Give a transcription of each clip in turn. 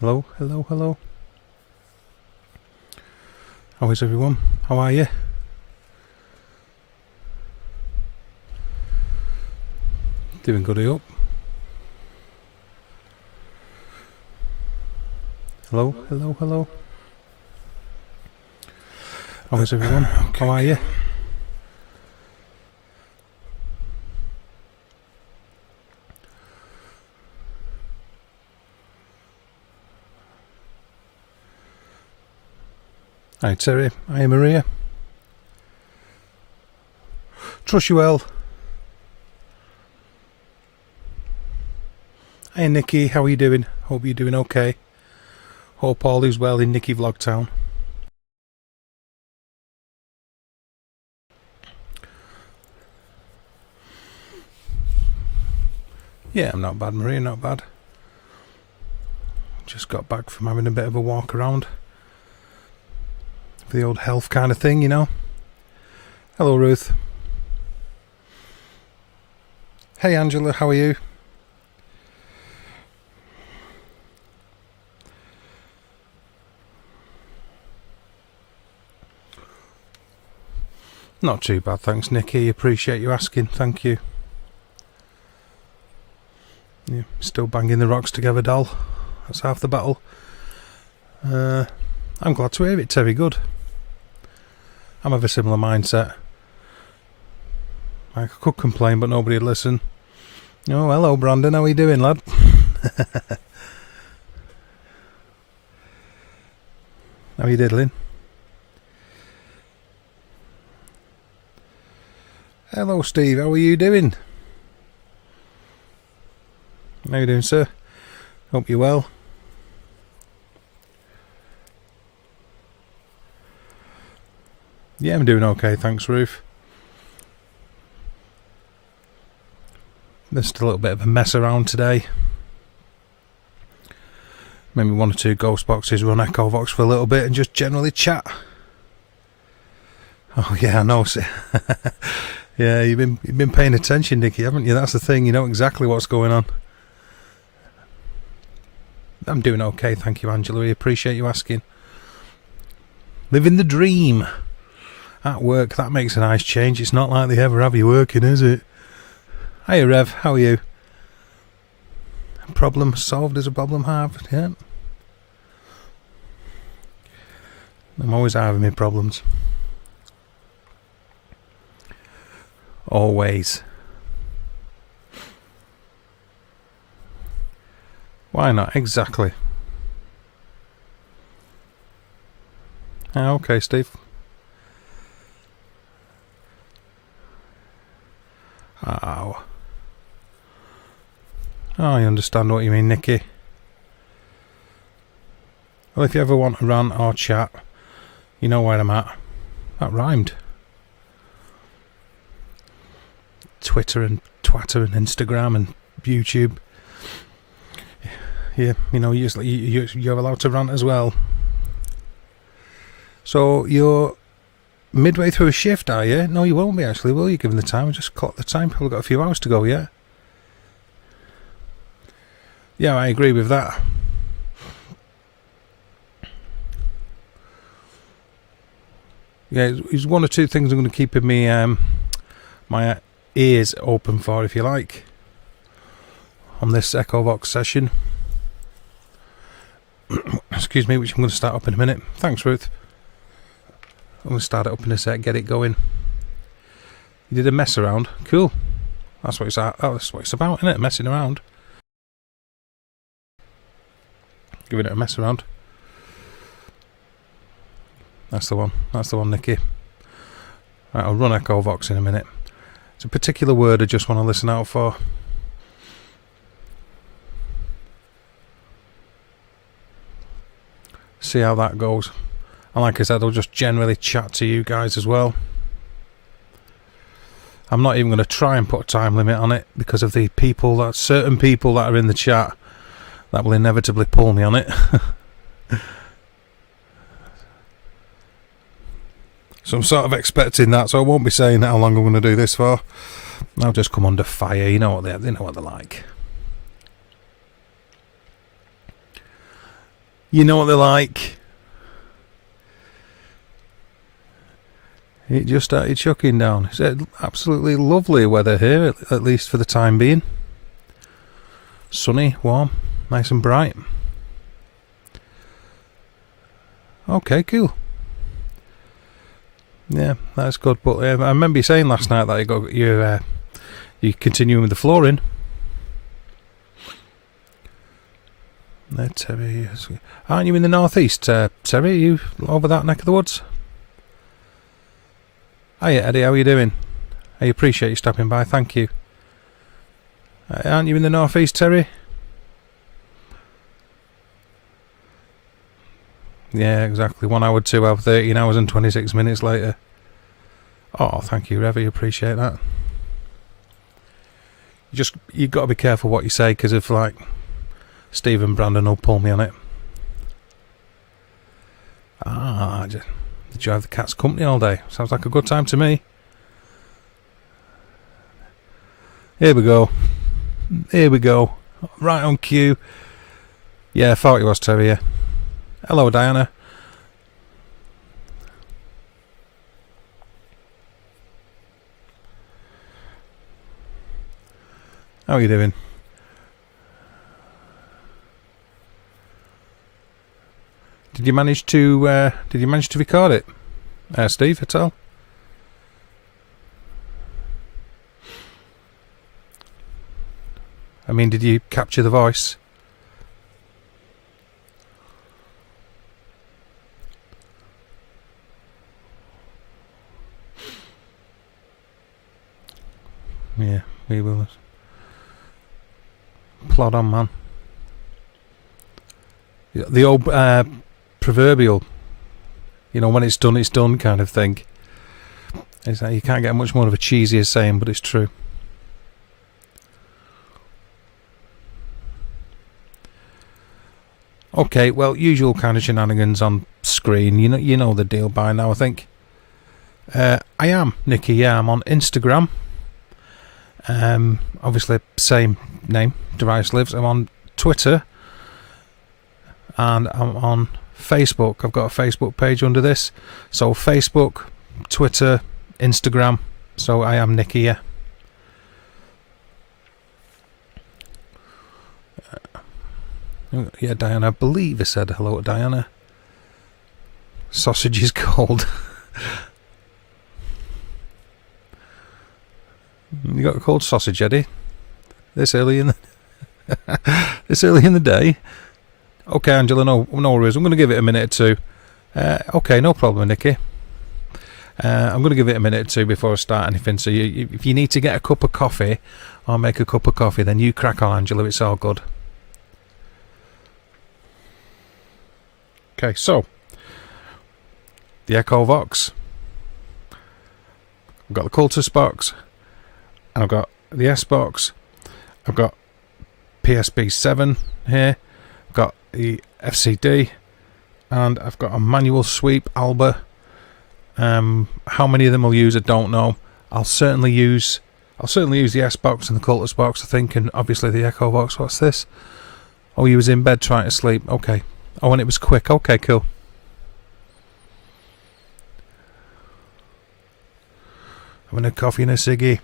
Hello, hello, hello. How is everyone? How are you? Doing good, I hope. Hello, hello, hello. How is everyone? How are you? Hi Terry, hi Maria. Trust you well. Hi Nikki, how are you doing? Hope you're doing okay. Hope all is well in Nikki Vlogtown. Yeah, I'm not bad, Maria, not bad. Just got back from having a bit of a walk around. For the old health kind of thing, you know. Hello Ruth. Hey Angela, how are you? Not too bad, thanks Nikki. Appreciate you asking, thank you. Yeah, still banging the rocks together, doll. That's half the battle. I'm glad to hear it, Terry. Good. I'm of a similar mindset. I could complain, but nobody would listen. Oh, hello, Brandon. How are you doing, lad? How are you diddling? Hello, Steve. How are you doing? How you doing, sir? Hope you're well. Yeah, I'm doing okay, thanks, Ruth. There's still a little bit of a mess around today. Maybe one or two ghost boxes, run Echovox for a little bit and just generally chat. Oh yeah, I know. Yeah, you've been paying attention, Nicky, haven't you? That's the thing. You know exactly what's going on. I'm doing okay, thank you, Angela. We appreciate you asking. Living the dream. At work, that makes a nice change. It's not like they ever have you working, is it? Hiya, Rev. How are you? Problem solved is a problem halved, yeah. I'm always having my problems. Always. Why not? Exactly. Okay, Steve. Oh. I understand what you mean, Nikki. Well, if you ever want to rant or chat, you know where I'm at. That rhymed. Twitter and Twatter and Instagram and YouTube. Yeah, you know, you're allowed to rant as well. So you're midway through a shift, are you? No, you won't be actually, will you? Given the time, just clock the time. People got a few hours to go, yeah. Yeah, I agree with that. Yeah, it's one or two things I'm going to keep in me my ears open for, if you like, on this Echovox session. Excuse me, which I'm going to start up in a minute. Thanks, Ruth. I'm going to start it up in a sec, get it going. You did a mess around. Cool. That's what it's about, isn't it? Messing around. Giving it a mess around. That's the one. That's the one, Nikki. Right, I'll run Echovox in a minute. It's a particular word I just want to listen out for. See how that goes. And like I said, I'll just generally chat to you guys as well. I'm not even going to try and put a time limit on it because of the certain people that are in the chat that will inevitably pull me on it. So I'm sort of expecting that, so I won't be saying how long I'm going to do this for. I'll just come under fire. You know what they know what they're like. You know what they're like. It just started chucking down. It's absolutely lovely weather here, at least for the time being. Sunny, warm, nice and bright. Okay, cool. Yeah, that's good. But I remember you saying last night that you're continuing with the flooring. Terry, aren't you in the northeast, Terry? Are you over that neck of the woods? Hiya, Eddie. How are you doing? I appreciate you stopping by. Thank you. Aren't you in the northeast, Terry? Yeah, exactly. 1 hour, 2 hours, 13 hours and 26 minutes later. Oh, thank you, Rev. I appreciate that. You've got to be careful what you say, because if, like, Steve and Brandon will pull me on it. Did you have the cat's company all day? Sounds like a good time to me. Here we go. Right on cue. Yeah, I thought it was Terry, yeah. Hello, Diana. How are you doing? Did you manage to record it, Steve, at all? I mean, did you capture the voice? Yeah, we will. Plod on, man. The old proverbial, when it's done kind of thing. It's like you can't get much more of a cheesier saying, but it's true. Okay, well, usual kind of shenanigans on screen. You know the deal by now, I think. I am Nicky. Yeah, I'm on Instagram. Obviously, same name, Dorias Lives. I'm on Twitter, and I'm on Facebook. I've got a Facebook page under this. So Facebook, Twitter, Instagram. So I am Nicky. Yeah. Yeah, Diana, I believe I said hello to Diana. Sausage is cold. You got a cold sausage, Eddie? This early in the day? Okay, Angela, no worries. I'm going to give it a minute or two. Okay, no problem, Nicky. I'm going to give it a minute or two before I start anything. So if you need to get a cup of coffee or make a cup of coffee, then you crack on, Angela. It's all good. Okay, so the Echovox. I've got the Cultus box, and I've got the S box. I've got PSB 7 here. I've got the FCD, and I've got a manual sweep Alba. How many of them I'll use, I don't know. I'll certainly use the S box and the Cultus box, I think, and obviously the Echovox. What's this? Oh, he was in bed trying to sleep. Okay. Oh, and it was quick. Okay, cool. Having a coffee and a ciggy.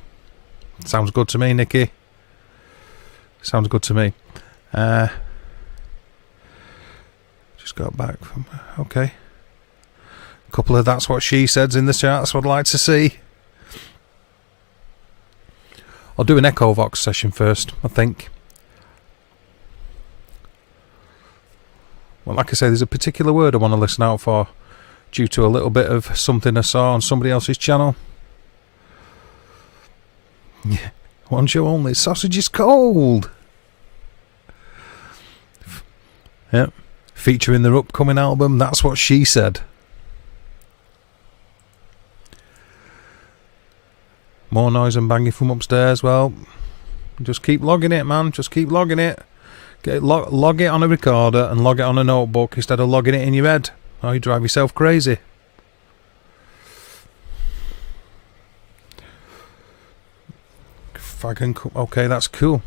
Sounds good to me, Nicky. Sounds good to me. Just got back from... Okay. A couple of that's what she said's in the chat. That's what I'd like to see. I'll do an Echovox session first, I think. Well, like I say, there's a particular word I want to listen out for due to a little bit of something I saw on somebody else's channel. Yeah, one show only. Sausage is cold. Yep. Featuring their upcoming album. That's what she said. More noise and banging from upstairs. Well, just keep logging it, man. Just keep logging it. Log it on a recorder and log it on a notebook instead of logging it in your head. Oh, you drive yourself crazy. Okay, that's cool.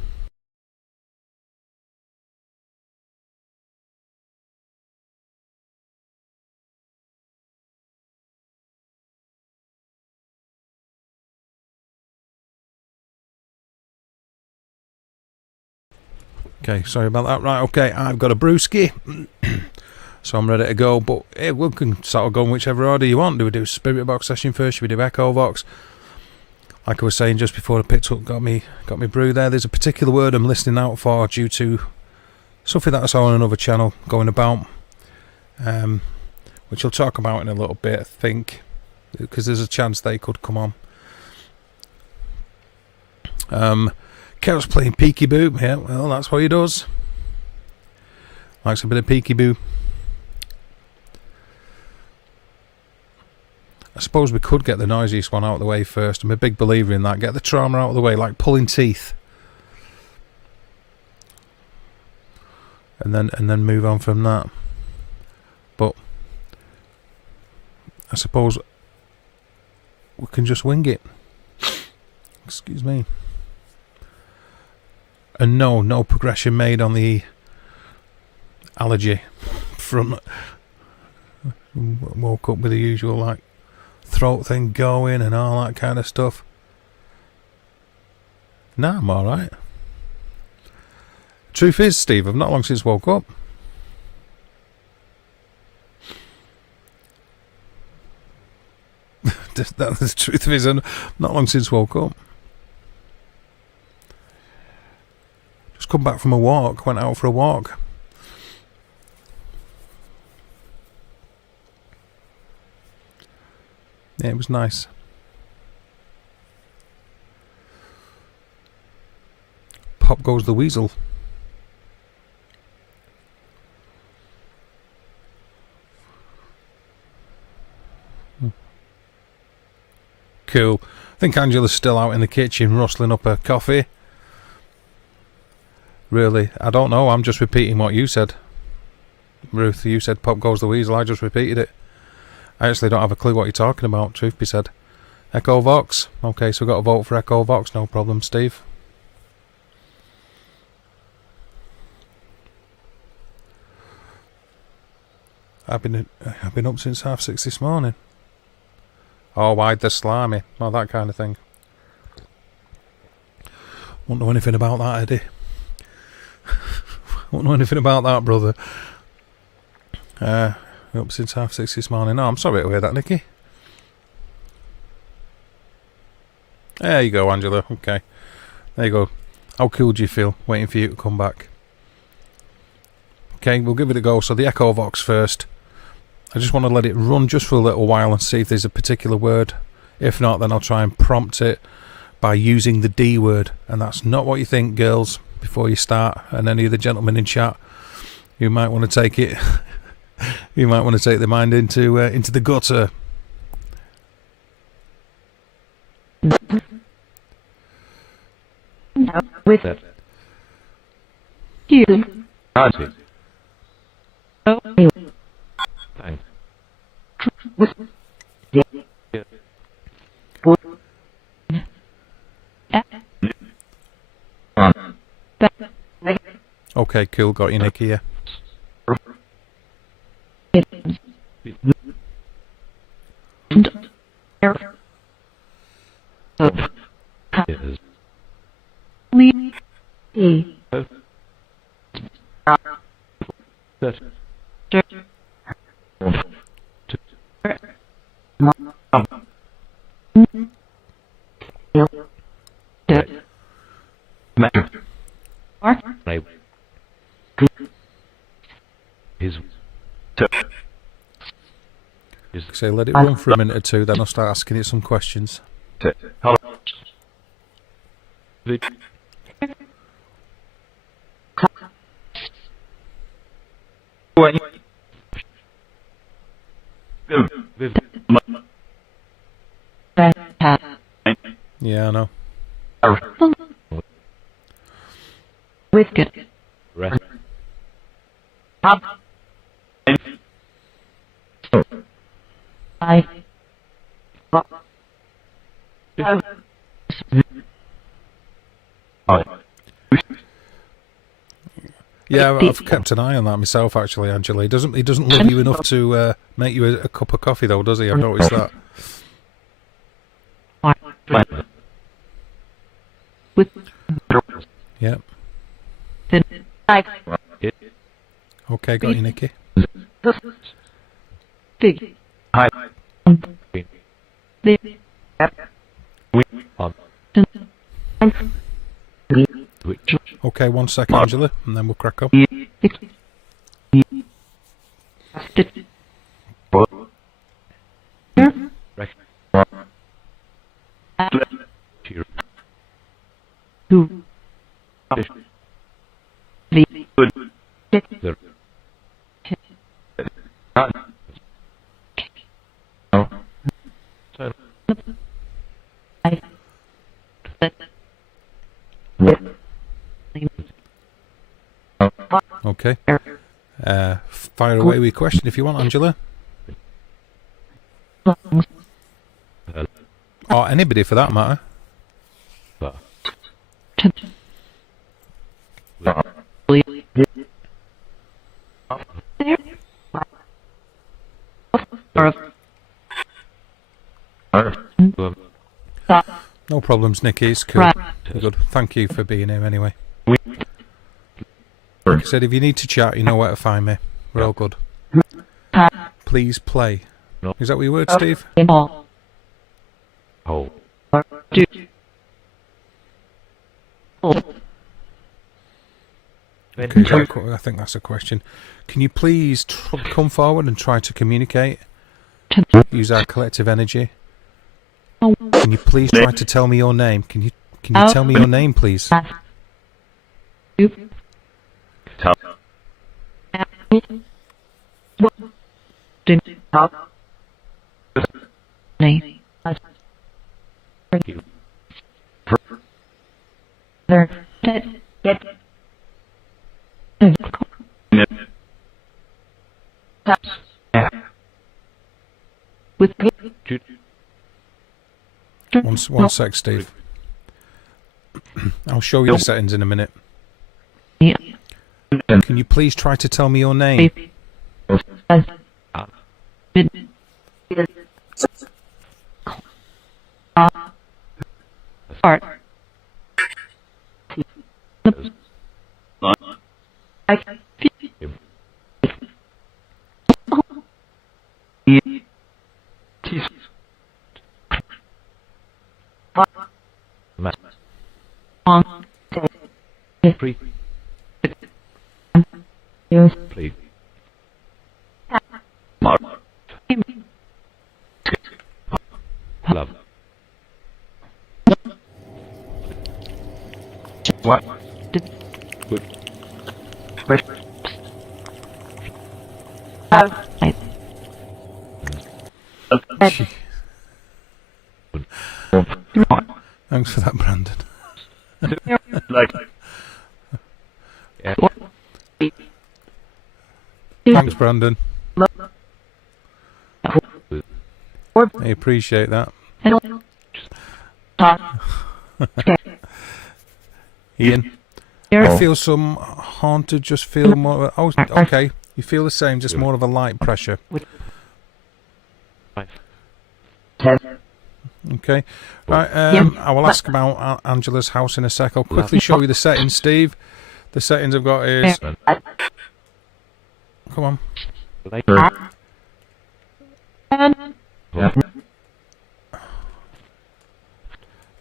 Okay, sorry about that. Right, okay, I've got a brewski, so I'm ready to go. But hey, we can sort of go in whichever order you want. Do we do SpiritBox session first? Should we do Echovox? Like I was saying just before I picked up, got me brew there. There's a particular word I'm listening out for due to something that I saw on another channel going about, which I'll talk about in a little bit, I think, because there's a chance they could come on. Carol's playing peekaboo. Yeah, well, that's what he does. Likes a bit of peekaboo. I suppose we could get the noisiest one out of the way first. I'm a big believer in that. Get the trauma out of the way, like pulling teeth. And then move on from that. But I suppose we can just wing it. Excuse me. And no progression made on the allergy front. Woke up with the usual like throat thing going and all that kind of stuff. Nah, I'm alright. Truth is, Steve, I've not long since woke up. The truth is, I'm not long since woke up. Just come back from a walk, went out for a walk. Yeah, it was nice. Pop goes the weasel. Cool. I think Angela's still out in the kitchen rustling up her coffee. Really, I don't know. I'm just repeating what you said. Ruth, you said Pop goes the weasel. I just repeated it. I actually don't have a clue what you're talking about, truth be said. Echovox. Okay, so we've got a vote for Echovox. No problem, Steve. I've been up since 6:30 this morning. Oh, why'd the slimy? Oh, that kind of thing. Won't know anything about that, Eddie. Won't know anything about that, brother. Up since 6:30 this morning. No, I'm sorry to hear that, Nicky. There you go, Angela. Okay. There you go. How cool do you feel waiting for you to come back? Okay, we'll give it a go. So the Echovox first. I just want to let it run just for a little while and see if there's a particular word. If not, then I'll try and prompt it by using the D word. And that's not what you think, girls, before you start. And any of the gentlemen in chat, you might want to take it. You might want to take the mind into the gutter. With it. You. Thanks. Okay, cool. Got you, Nick, here. So let it run for a minute or two, then I'll start asking it some questions. Yeah, I know. Whiskey. Yeah, I've kept an eye on that myself, actually, Angela. He doesn't love you enough to make you a cup of coffee, though, does he? I've noticed that. Yep. Okay, got you, Nikki. Fig. Okay, 1 second, Angela, and then we'll crack on. Who? Okay. Fire away with your question if you want, Angela. Or anybody for that matter. No problems, Nikki. It's cool. Good. Thank you for being here anyway. Like I said, if you need to chat, you know where to find me. We're all good. Please play. Is that what your word, Steve? Oh. Okay, I think that's a question. Can you please come forward and try to communicate? Use our collective energy. Can you please try to tell me your name? Can you tell me your name, please? One sec, Steve. I'll show you the settings in a minute. Can you please try to tell me your name? Please. Love. What? Good. Thanks for that, Brandon. Thanks, Brandon. I appreciate that. Ian, I feel some haunted, just feel more... Oh, okay. You feel the same, just more of a light pressure. Okay. Right, I will ask about Angela's house in a sec. I'll quickly show you the settings, Steve. The settings I've got is... Come on.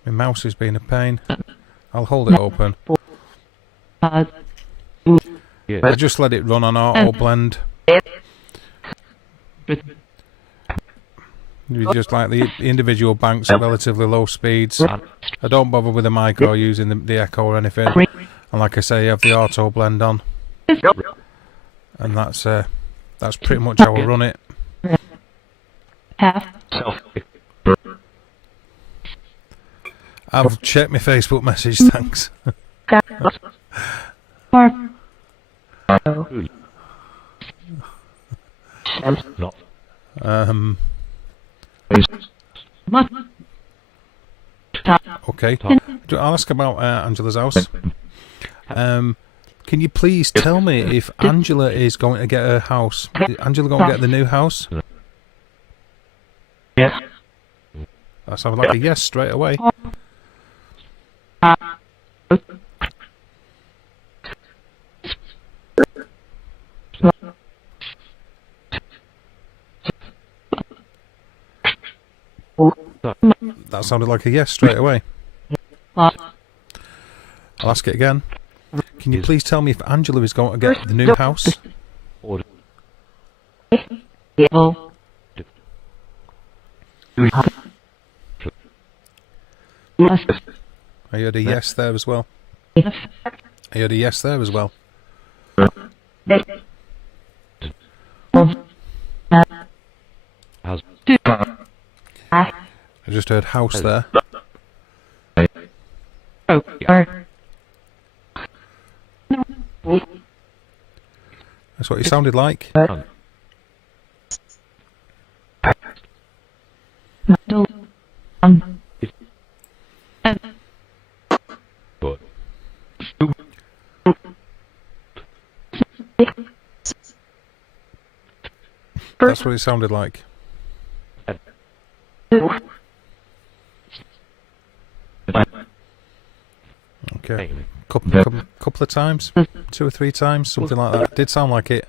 My mouse is being a pain. I'll hold it open. I just let it run on auto blend. You just like the individual banks at relatively low speeds. I don't bother with the mic or using the echo or anything. And like I say, you have the auto blend on. And that's pretty much how I run it. I've checked my Facebook message, thanks. Okay, I'll ask about Angela's house. Can you please tell me if Angela is going to get her house? Is Angela going to get the new house? Yes. That sounds like a yes straight away. That sounded like a yes straight away. I'll ask it again. Can you please tell me if Angela is going to get the new house? I heard a yes there as well. I heard a yes there as well. I just heard house there. That's what it sounded like. That's what it sounded like. Okay. Couple of times? 2 or 3 times? Something like that. Did sound like it.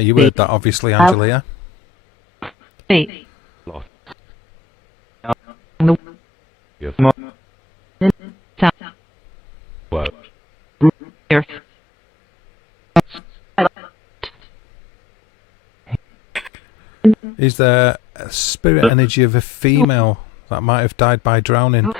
You heard that obviously, Angela, yeah? Is there a spirit energy of a female that might have died by drowning?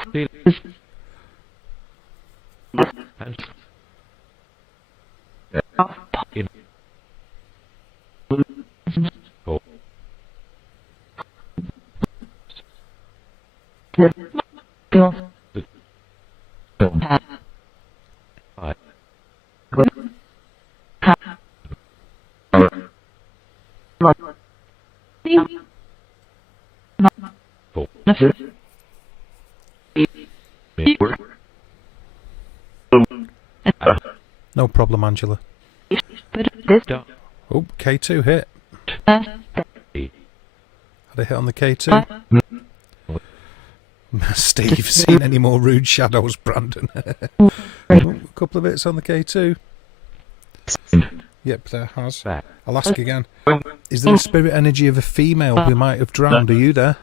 No problem, Angela. Oh, K2 hit. Had a hit on the K2. Steve, seen any more rude shadows, Brandon? Oh, a couple of hits on the K2. Yep, there has. I'll ask again. Is there a spirit energy of a female who might have drowned? Are you there?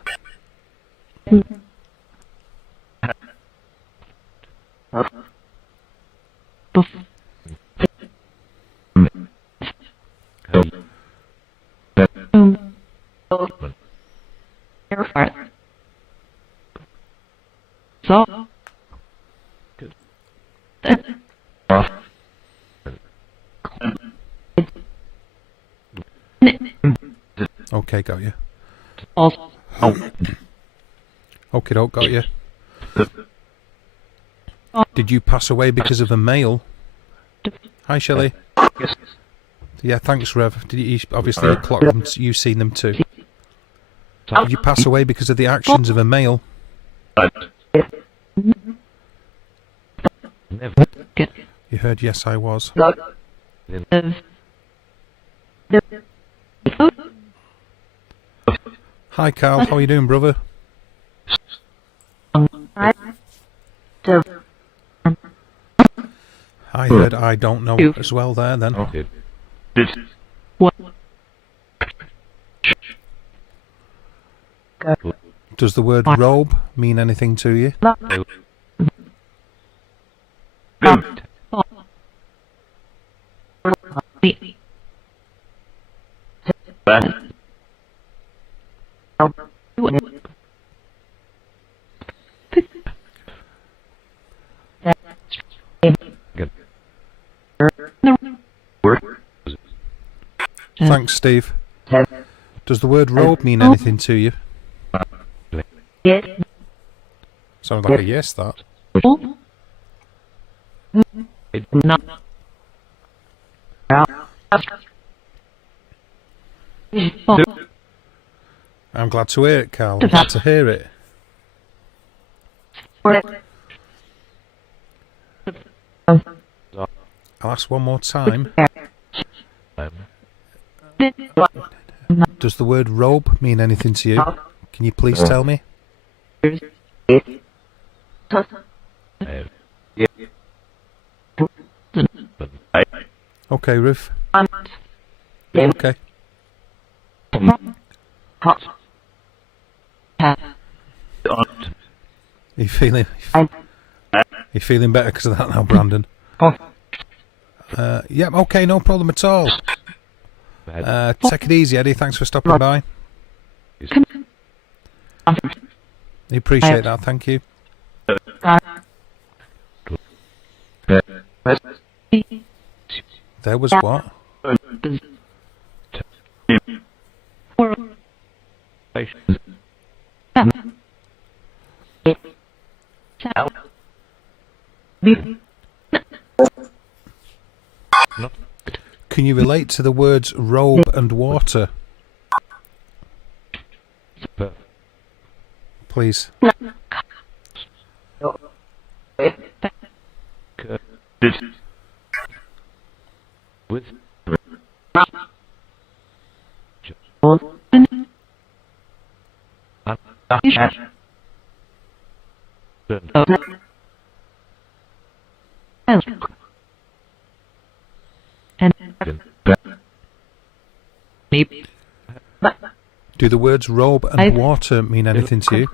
Okay, got you. Okay, got you. Did you pass away because of a male? Hi, Shelley. Yeah, thanks, Rev. Did you obviously you clocked them? You've seen them too. Did you pass away because of the actions of a male? You heard yes, I was. Hi, Carl. How are you doing, brother? I heard I don't know as well there then. Does the word robe mean anything to you? Thanks, Steve. Does the word robe mean anything to you? Sounds like a yes, that. I'm glad to hear it, Carl. I'm glad to hear it. I'll ask one more time. Does the word robe mean anything to you? Can you please tell me? Okay, Ruth. Okay. You feeling? You feeling better because of that now, Brandon? Yep. Okay, no problem at all. Take it easy, Eddie. Thanks for stopping by. I appreciate that. Thank you. There was what? Can you relate to the words robe and water? Please. Do the words robe and water mean anything to you?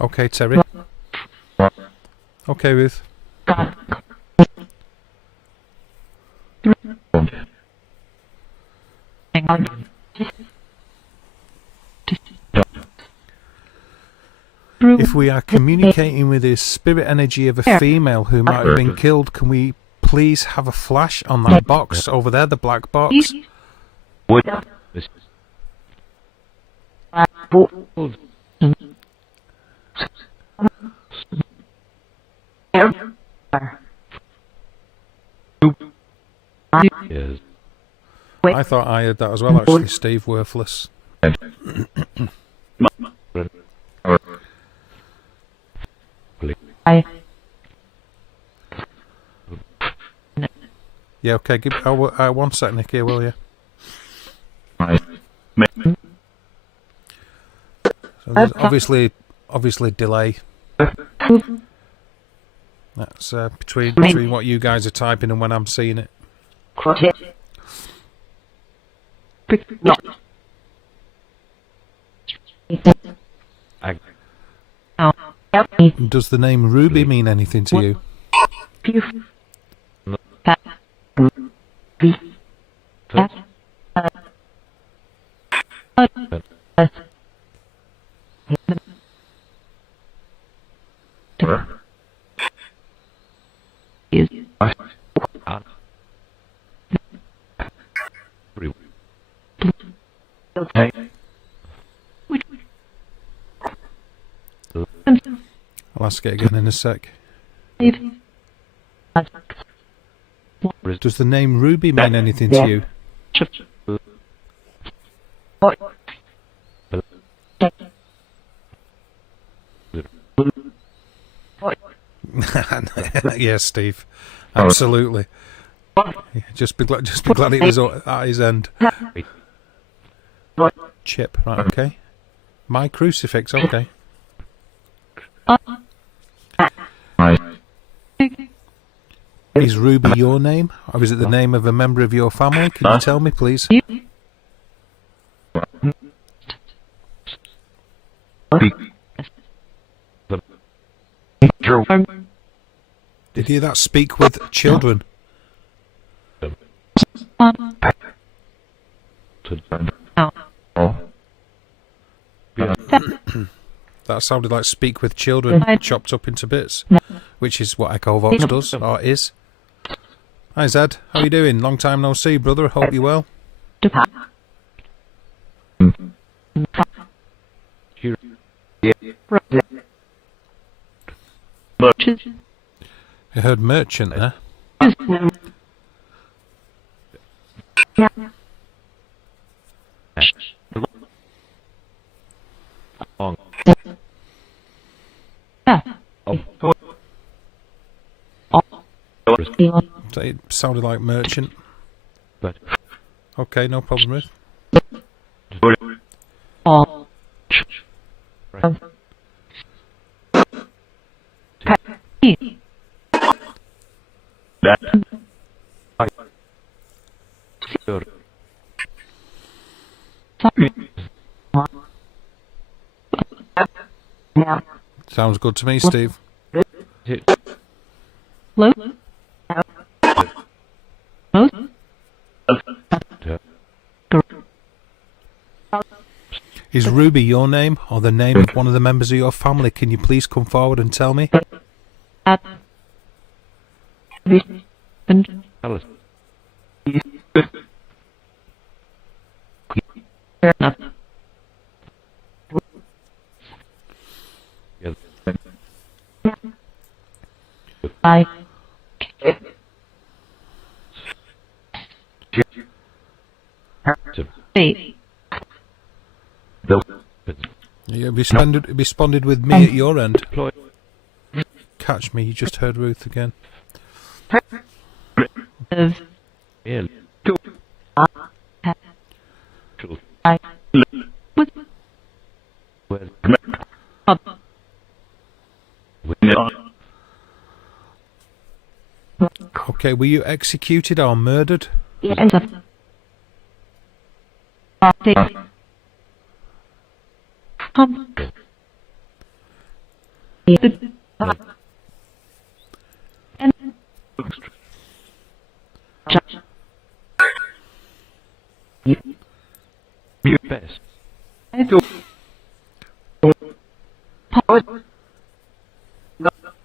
Okay, Terry. Okay, Ruth. If we are communicating with the spirit energy of a female who might have been killed, can we please have a flash on that box over there, the black box? I thought I heard that as well, actually, Steve. Worthless. Yeah, okay. Give 1 sec, Nicky, will you? So there's obviously delay. That's between what you guys are typing and when I'm seeing it. Does the name Ruby mean anything to you? I'll ask it again in a sec. Does the name Ruby mean anything to you? Yes, Steve. Absolutely. Yeah, just be glad he was at his end. Chip, right? Okay. My crucifix. Okay. Is Ruby your name, or is it the name of a member of your family? Can you tell me, please? Did you hear that? Speak with children. That sounded like speak with children chopped up into bits, which is what Echovox does, or is. Hi Zed, how you doing? Long time no see, brother. Hope you're well. You heard merchant there? So it sounded like merchant. But Okay, no problem, Ruth. All. sure. Sounds good to me, Steve. Low. Most. Is Ruby your name or the name of one of the members of your family? Can you please come forward and tell me? At. Tell us. Yes. I. Eight. You responded with me at your end. Deploy. Catch me, you just heard Ruth again. Of. Yeah. I. With. Well. Okay, were you executed or murdered? Yes. Best.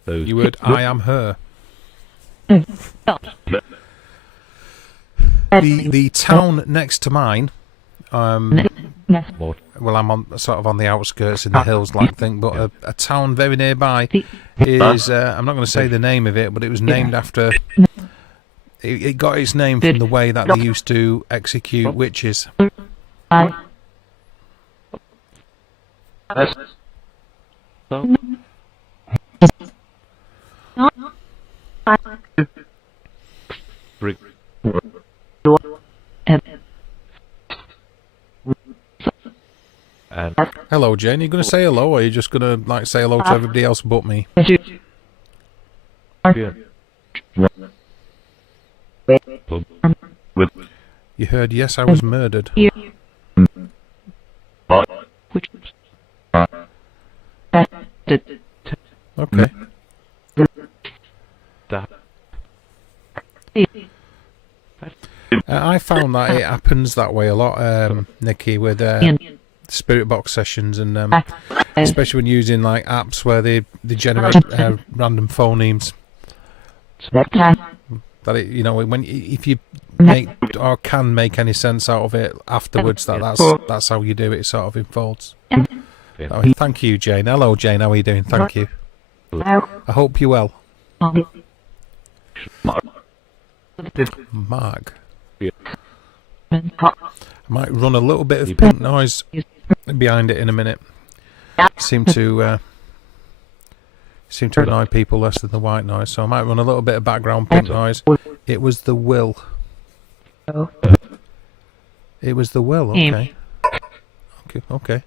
Those You heard I am her. The town next to mine, more. well, I'm on sort of on the outskirts in the hills, like thing, but a town very nearby is I'm not going to say the name of it, but it was named after. It got its name from the way that they used to execute witches. So, brick. And Hello, Jane. You going to say hello, or are you just going to like say hello to everybody else but me? beer. With You heard? Yes, I was murdered. Which. Okay. that. I found that it happens that way a lot, Nikki, with spirit box sessions, and especially when using like apps where they generate random phonemes. That it, you know, when if you make or can make any sense out of it afterwards, that's how you do it. It sort of unfolds. Oh, thank you, Jane. Hello, Jane. How are you doing? Thank you. I hope you're well. Mark. I might run a little bit of pink noise behind it in a minute. Seem to annoy people less than the white noise, so I might run a little bit of background pink noise. It was the will. It was the will. Okay. Okay.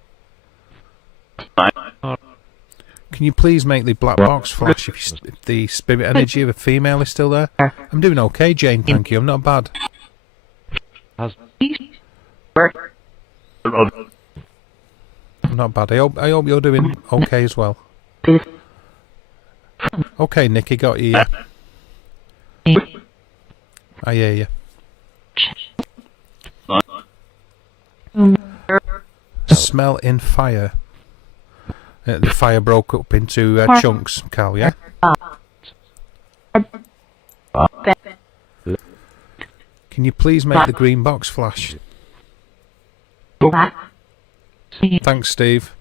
Can you please make the black box flash if the spirit energy of a female is still there? I'm doing okay, Jane. Thank you. I'm not bad. Has I'm not bad. I hope you're doing okay as well. Okay, Nikki, got you. Yeah. I hear you. Smell in fire. The fire broke up into chunks, Cal, yeah? Can you please make the green box flash? Thanks, Steve.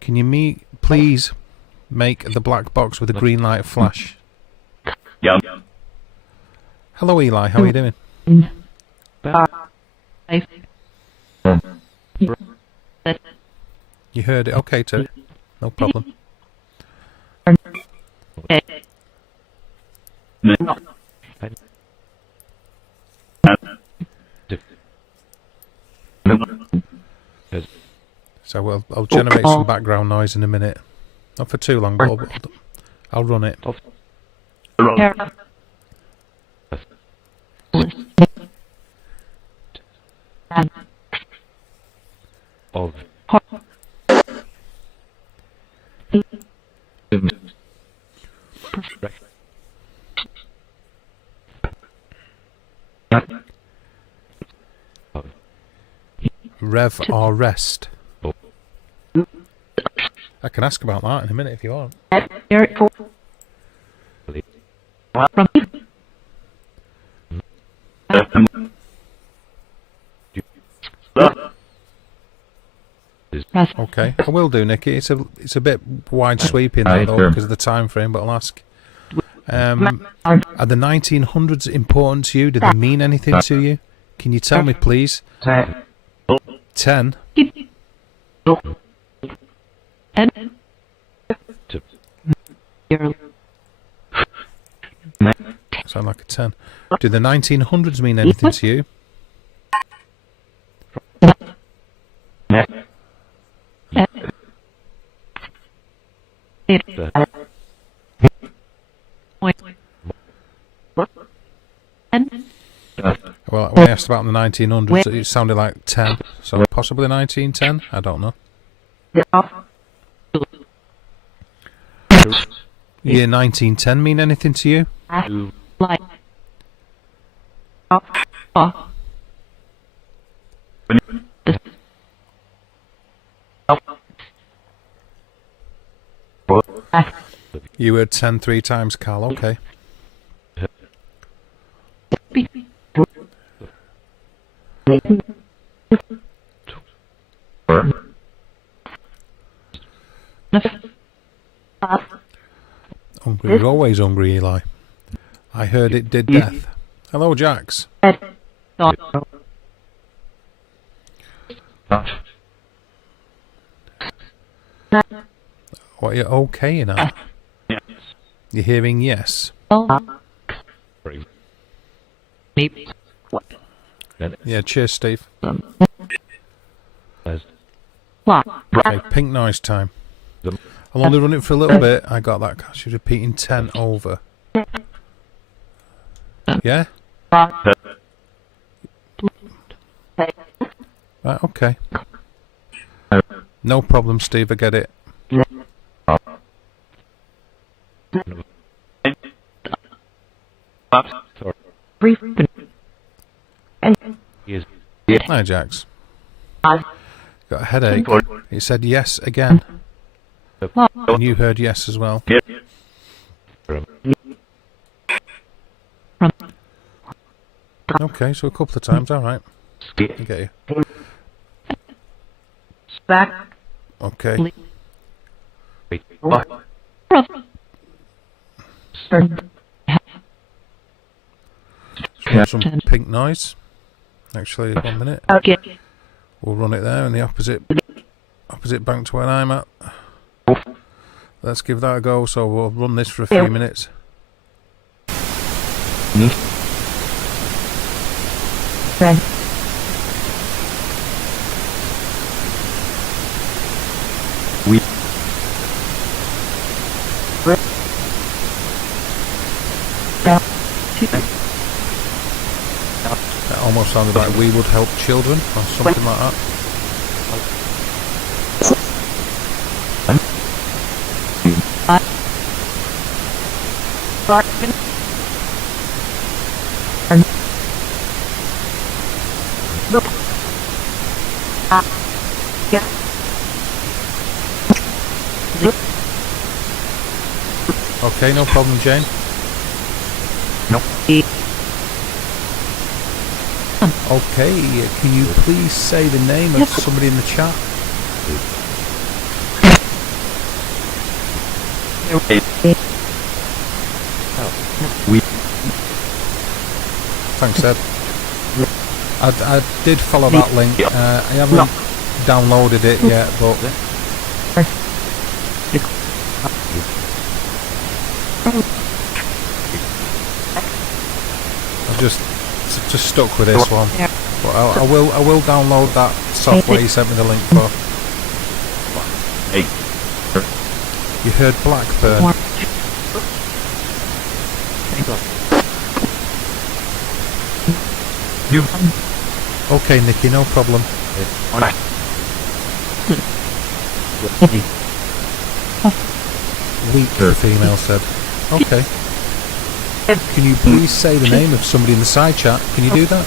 Can you please make the black box with a green light flash? Hello, Eli. How are you doing? You heard it. Okay, Terry. No problem. So I'll generate some background noise in a minute. Not for too long, but I'll run it. Of Rev or rest? I can ask about that in a minute if you want. Okay, I will do, Nicky. It's a bit wide sweeping though because of the time frame, but I'll ask. Are the 1900s important to you? Do they mean anything to you? Can you tell me, please? 10. Sound like a 10. Do the 1900s mean anything to you? Well, when I asked about the 1900s, it sounded like 10. So possibly 1910? I don't know. Year 1910 mean anything to you? You heard 10 3 times, Carl. Okay. Hungry. You're always hungry, Eli. I heard it did death. Hello, Jax. What are you okay in at? You're hearing yes? Yeah, cheers, Steve. Okay, pink noise time. I'll only run it for a little bit. I got that. She's repeating 10 over. Yeah? Right, okay. No problem, Steve, I get it. Hi, Jax. Got a headache. It said yes again. And you heard yes as well. Okay, so a couple of times, alright. I get you. Okay. Some pink noise. Actually, 1 minute. We'll run it there in the opposite bank to where I'm at. Let's give that a go. So we'll run this for a few minutes. That almost sounded like We Would Help Children or something like that. Okay, no problem, Jane. Okay, can you please say the name of somebody in the chat? Thanks, Ed. I did follow that link. I haven't downloaded it yet, but I've just stuck with this one. But I will download that software you sent me the link for. You heard Blackburn. Okay, Nikki, no problem. Weak, the female said. Okay. Can you please say the name of somebody in the side chat? Can you do that?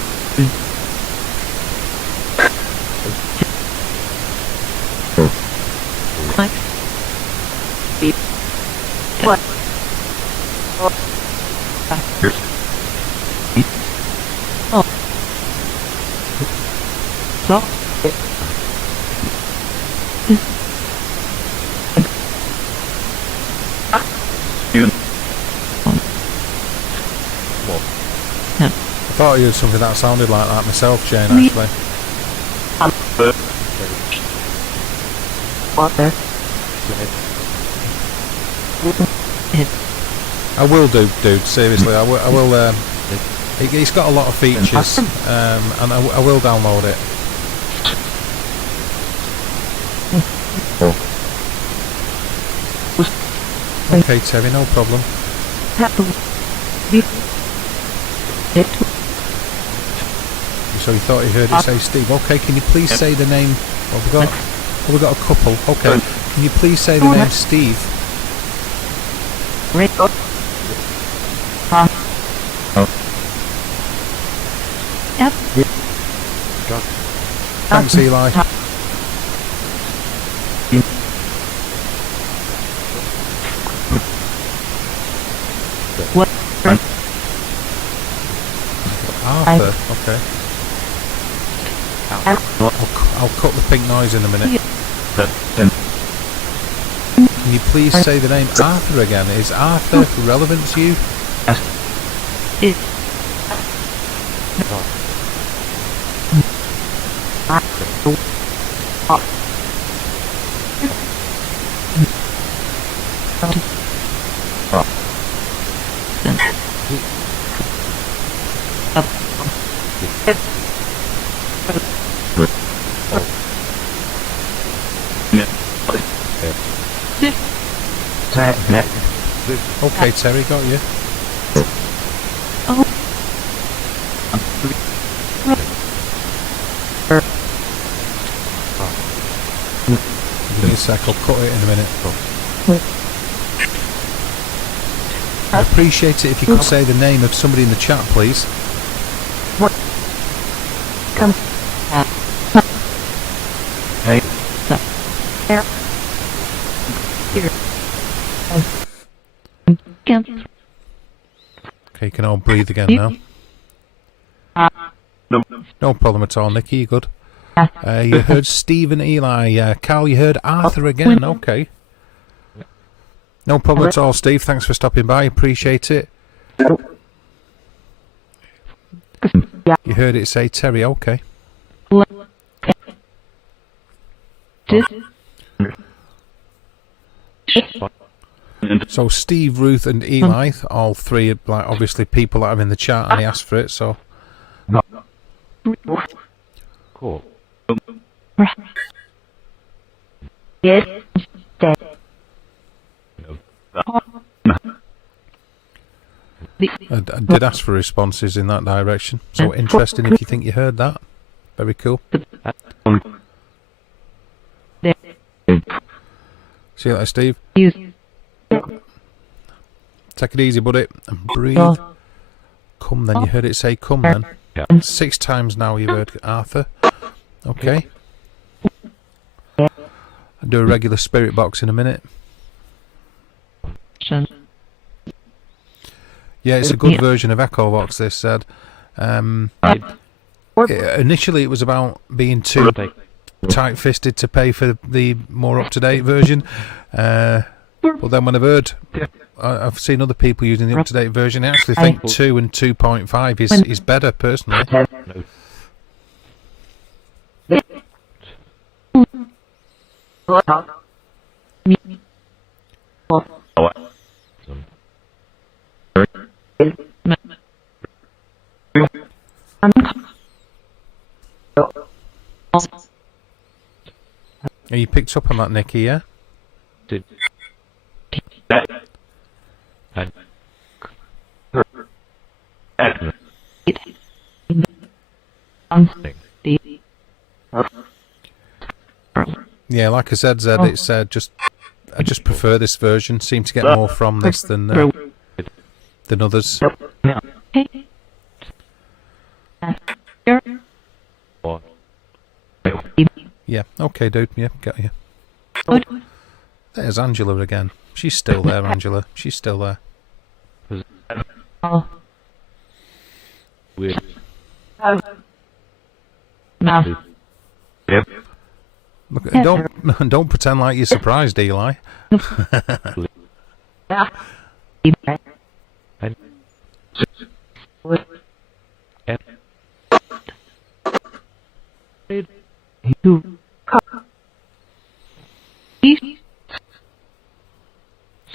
What? Oh. So. I thought I heard something that sounded like that myself, Jane, actually. Water. I will do, dude, seriously, I will it's got a lot of features, and I will download it. Okay, Terry, no problem. So you thought you heard it say Steve. Okay, can you please say the name? We've got a couple. Okay, can you please say the name Steve? Yep. Thanks, Eli. What? Arthur. Okay. I'll cut the pink noise in a minute. Can you please say the name Arthur again? Is Arthur relevant to you? Okay, Terry, got you. Give me a sec, I'll cut it in a minute. I'd appreciate it if you could say the name of somebody in the chat, please. Come. Hey. There. Here. Okay, you can all breathe again now. No problem at all, Nikki, you good? You heard Steve and Eli. Carl, you heard Arthur again. Okay. No problem at all, Steve. Thanks for stopping by. Appreciate it. You heard it say Terry. Okay. So Steve, Ruth and Eli, all three are like obviously people that are in the chat and he asked for it, so Cool. Yes. I did ask for responses in that direction. So interesting if you think you heard that. Very cool. See you later, Steve. Take it easy, buddy, and breathe. Come then, you heard it say come then. 6 times now you heard Arthur. Okay. I'll do a regular spirit box in a minute. Yeah, it's a good version of Echovox, this said. Initially it was about being too tight-fisted to pay for the more up-to-date version. But then when I've seen other people using the up-to-date version, I actually think 2 and 2.5 is better, personally. you picked up on that, Nicky, yeah? Did that and Yeah, like I said, Zed, it's I just prefer this version. Seem to get more from this than others. Yeah, okay, dude. Yeah, got you. There's Angela again. She's still there, Angela. She's still there. weird. Yep. Look, don't pretend like you're surprised, Eli.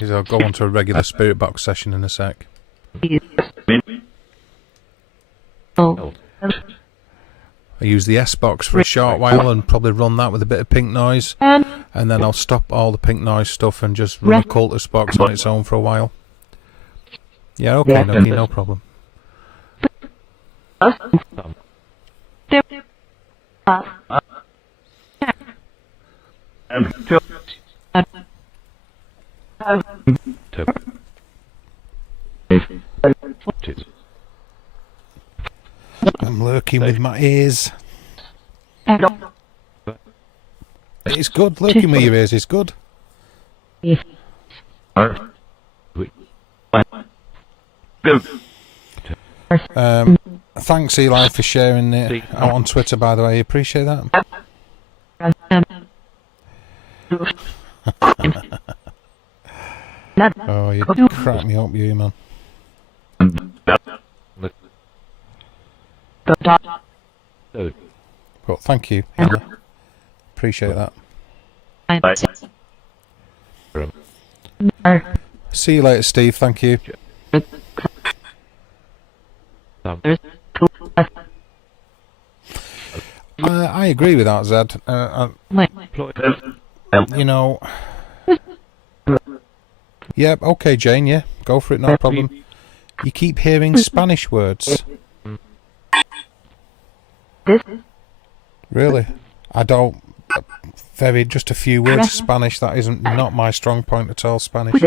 I'll go on to a regular spirit box session in a sec. Oh. I use the S box for a short while and probably run that with a bit of pink noise, and then I'll stop all the pink noise stuff and just run a cultist box on its own for a while. Yeah, okay, no problem. I'm lurking with my ears. It's good, lurking with your ears is good. Thanks, Eli, for sharing it out on Twitter, by the way. I appreciate that. Oh, you crack me up, you, man. Well, thank you, Eli. Appreciate that. See you later, Steve. Thank you. I agree with that, Zed. You know... Yep, okay, Jane, yeah. Go for it, no problem. You keep hearing Spanish words. Really? I don't... just a few words of Spanish. That isn't not my strong point at all, Spanish.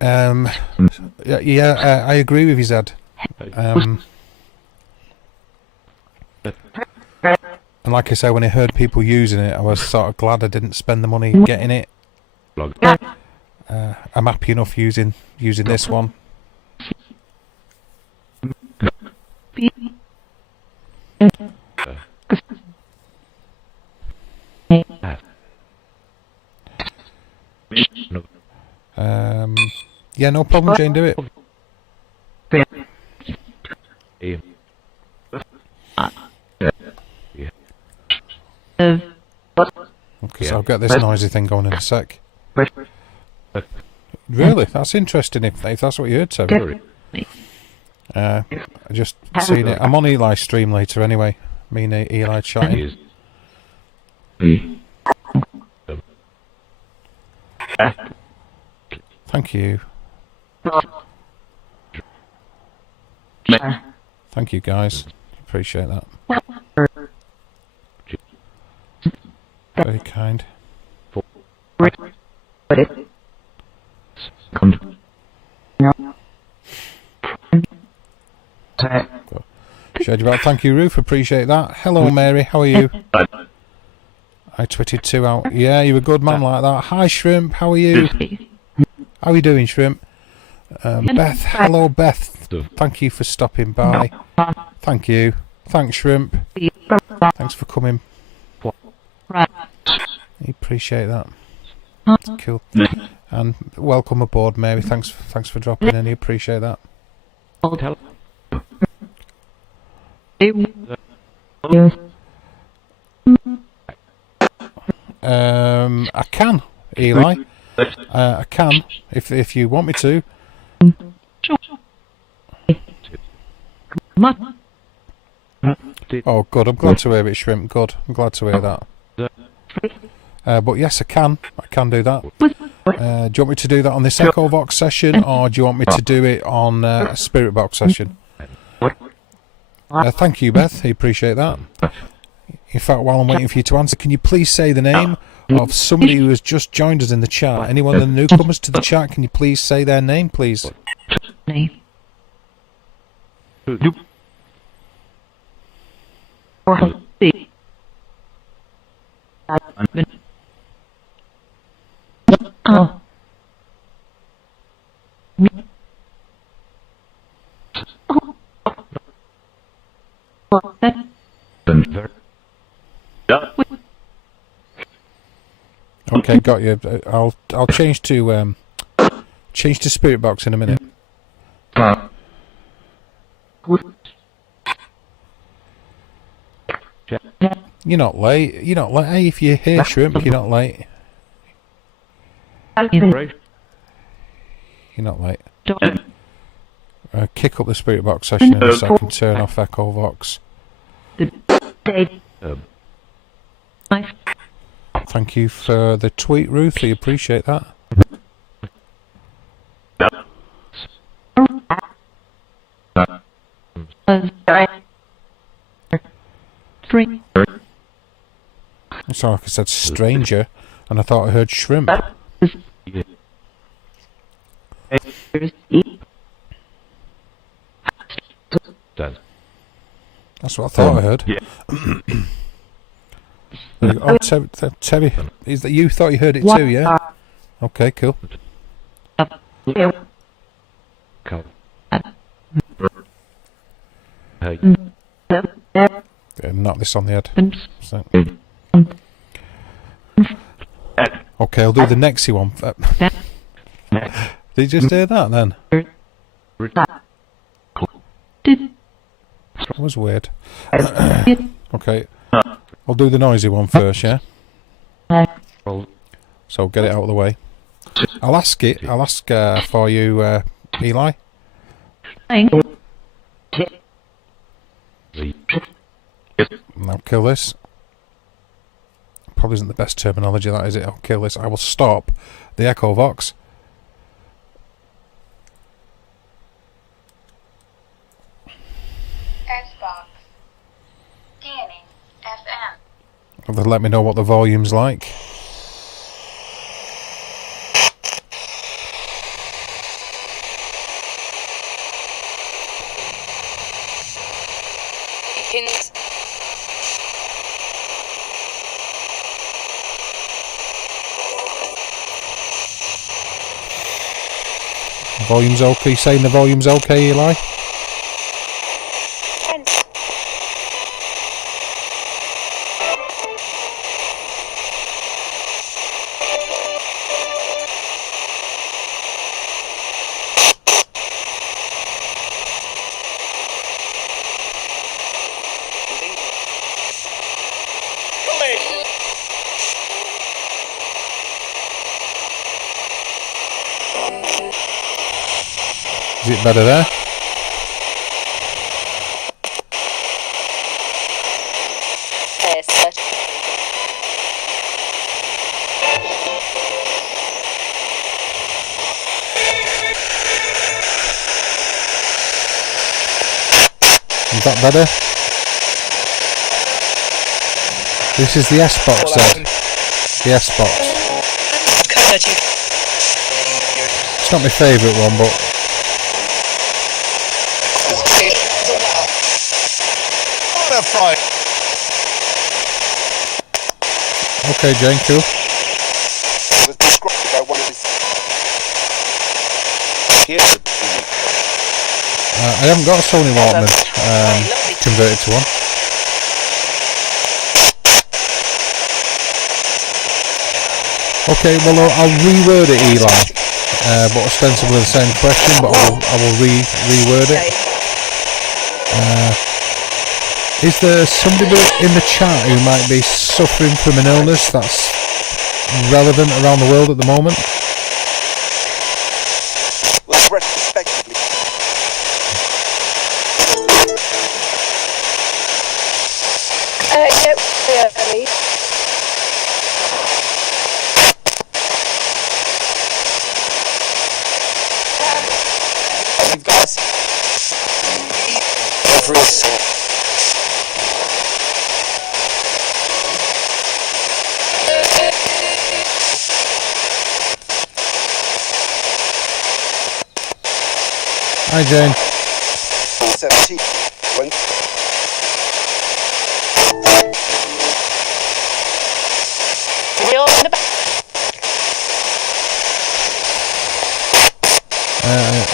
Yeah, I agree with you, Zed. And like I say, when I heard people using it, I was sort of glad I didn't spend the money getting it. I'm happy enough using this one. Yeah, no problem, Jane, do it. Okay, so I'll get this noisy thing going in a sec. Really? That's interesting if that's what you heard, Terry. I just seen it. I'm on Eli's stream later anyway. Me and Eli chatting. Thank you. Thank you, guys. Appreciate that. Very kind. Thank you, Ruth. Appreciate that. Hello, Mary. How are you? I twitted 2 out. Yeah, you're a good man like that. Hi, Shrimp. How are you? How are you doing, Shrimp? Beth. Hello, Beth. Thank you for stopping by. Thank you. Thanks, Shrimp. Thanks for coming. I appreciate that. Cool. And welcome aboard, Mary. Thanks for dropping in. I appreciate that. I can, Eli. I can, if you want me to. Oh, good. I'm glad to hear it, Shrimp. Good. I'm glad to hear that. But yes, I can do that. Do you want me to do that on this Echovox session, or do you want me to do it on a SpiritBox session? Thank you, Beth. I appreciate that. In fact, while I'm waiting for you to answer, can you please say the name of somebody who has just joined us in the chat? Anyone of the newcomers to the chat, can you please say their name, please? Okay, got you. I'll change to SpiritBox in a minute. You're not late. You're not late. Hey, if you hear shrimp, you're not late. You're not late. Kick up the SpiritBox session in a second. Turn off Echovox. Thank you for the tweet, Ruth. I appreciate that. It's like I said stranger, and I thought I heard shrimp. That's what I thought I heard. Oh, Terry, is that you thought you heard it too, yeah? Okay, cool. Knock this on the head. So. Okay, I'll do the nexty one. Did you just hear that then? That was weird. Okay, I'll do the noisy one first, yeah? So get it out of the way. I'll ask for you, Eli. Now kill this. Probably isn't the best terminology, that is it? I'll kill this. I will stop the Echovox. Xbox. Scanning. FM. They'll let me know what the volume's like. Volume's okay. You saying the volume's okay, Eli? Is it better there? Is that better? This is the S-Box then. The S-Box. It's not my favourite one, but... Okay, Jane, cool. I haven't got a Sony Walkman converted to one. Okay, well I'll reword it, Eli. But ostensibly the same question, but I will reword it. Is there somebody in the chat who might be suffering from an illness that's relevant around the world at the moment? Well, retrospectively. Yep, early. every soul. Hi, Jane. 17. When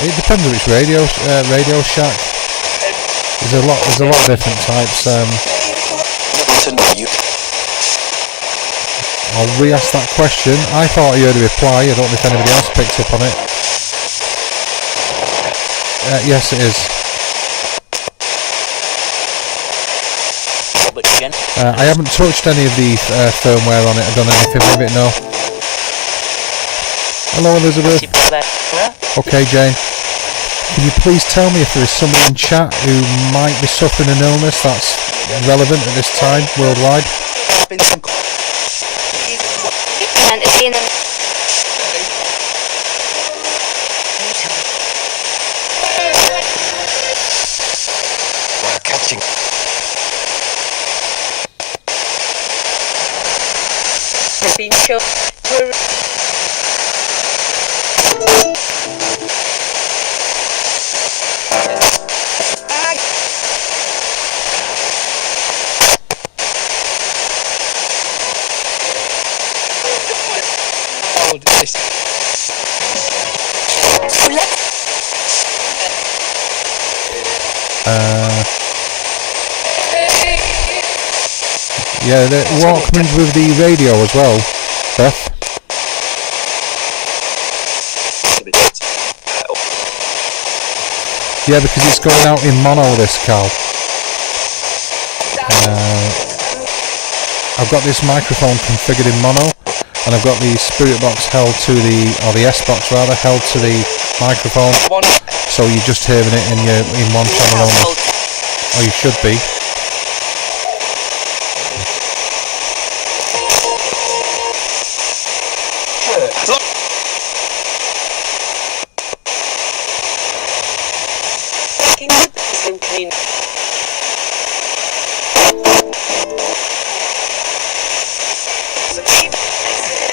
It depends on which Radio Shack. There's a lot of different types. I'll re-ask that question. I thought I heard a reply. I don't know if anybody else picked up on it. Yes, it is. I haven't touched any of the firmware on it. I've done anything with it, no. Hello, Elizabeth. Okay, Jane. Can you please tell me if there is somebody in chat who might be suffering an illness that's relevant at this time worldwide? catching. Been shown. Yeah, the Walkmans with the radio as well, Beth. Yeah, because it's going out in mono, this Cal. I've got this microphone configured in mono, and I've got the SpiritBox held to the, or the S-Box rather, held to the microphone, so you're just hearing it in one channel only. Or you should be.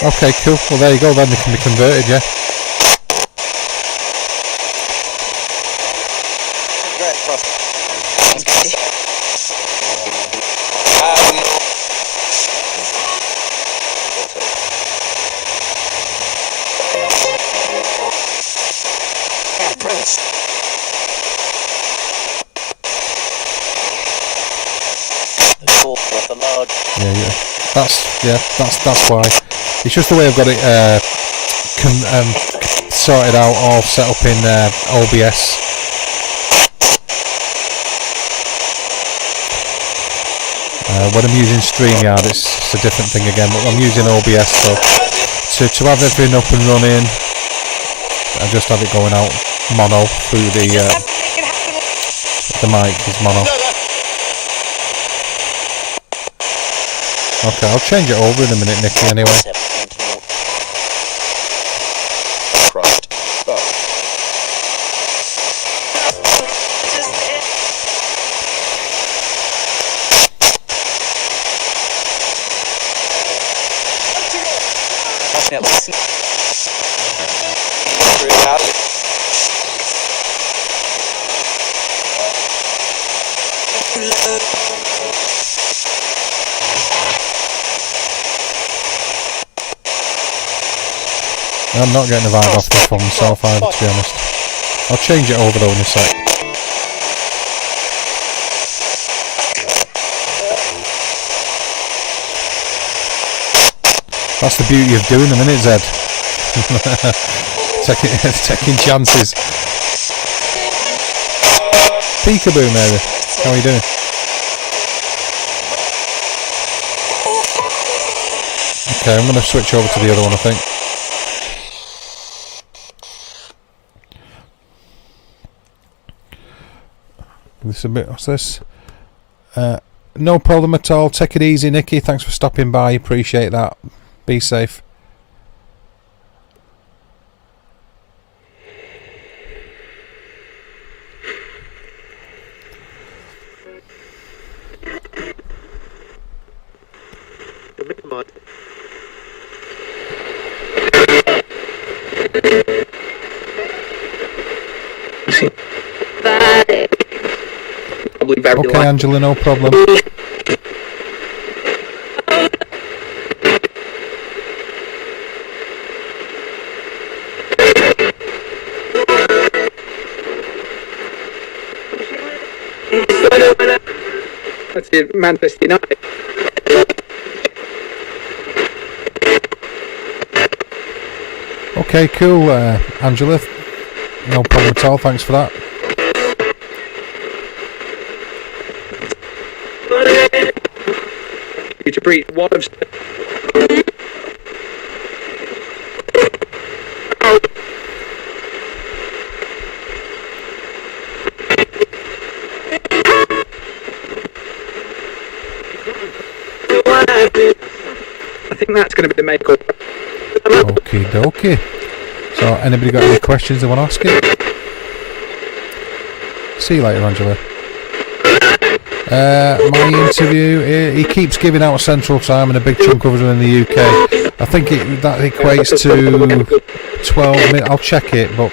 Okay, cool. Well, there you go. Then they can be converted, yeah. That's why. It's just the way I've got it sorted out, all set up in OBS. When I'm using StreamYard, it's a different thing again, but I'm using OBS, so to have everything up and running, I just have it going out mono through the mic is mono. Okay, I'll change it over in a minute, Nikki, anyway. I'm not getting the vibe off this one myself either, to be honest. I'll change it over though in a sec. That's the beauty of doing them, isn't it, Zed? taking chances. Peekaboo, Mary. How are you doing? Okay, I'm going to switch over to the other one, I think. This a bit. What's this? No problem at all. Take it easy, Nikki. Thanks for stopping by. Appreciate that. Be safe. Probably very Okay, likely. Angela, no problem. That's it, Manchester United. Okay, cool, Angela. No problem at all. Thanks for that. You to breach one of. I think that's going to be the make-up. Okie dokie. So, anybody got any questions they want to ask it? See you later, Angela. My interview, he keeps giving out Central Time and a big chunk of it in the UK. I think that equates to 12 minutes. I'll check it, but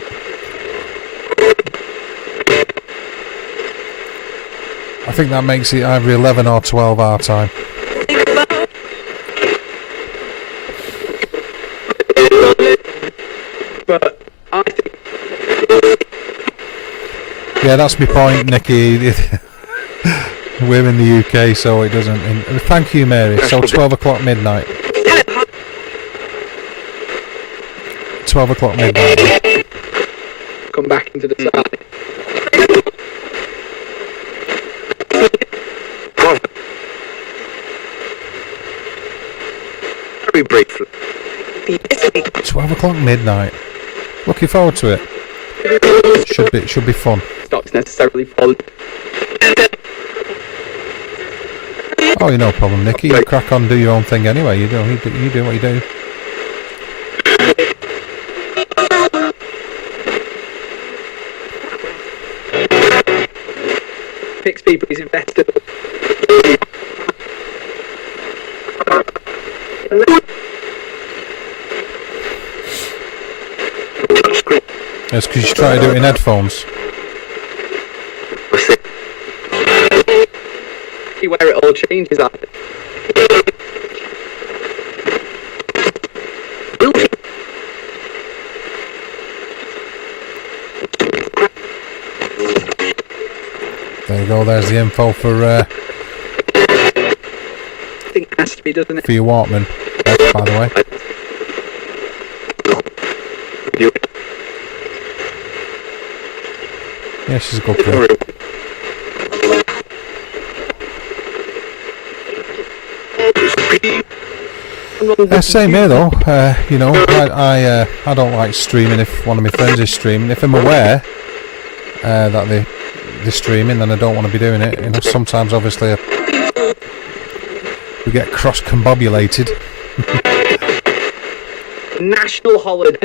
I think that makes it either 11 or 12 our time. But I think Yeah, that's my point, Nikki. We're in the UK, so it doesn't. Thank you, Mary. So 12 o'clock midnight. 12 o'clock midnight. come back into the side. Very briefly. 12 o'clock midnight. Looking forward to it. Should be fun. Not necessarily followed. Oh, you no problem, Nikki. You crack on, do your own thing anyway. You do what you do. Picks people he's invested. That's because you try to do it in headphones. See where it all changes at. There you go. There's the info for I think it has to be, doesn't it? your Walkman. By the way. Yeah, she's a good girl. Same here though. You know, I don't like streaming if one of my friends is streaming. If I'm aware that they're streaming, then I don't want to be doing it. You know, sometimes obviously we get cross-combobulated. National holiday.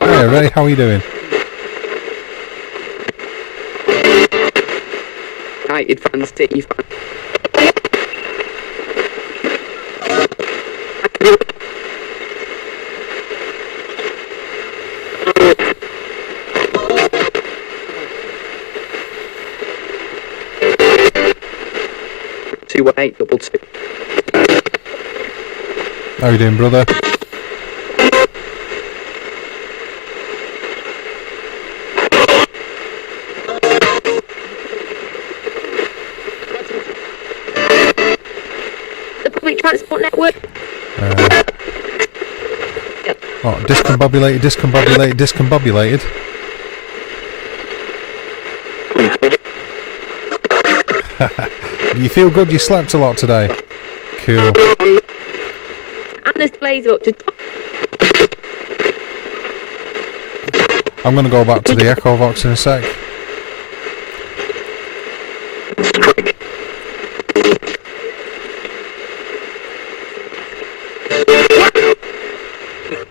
Hey Ray, how are you doing? United fans, City fans. Two 1822. How you doing, brother? The public transport network. Oh, discombobulated. You feel good? You slept a lot today. Cool. And the displays are up to I'm going to go back to the Echovox in a sec.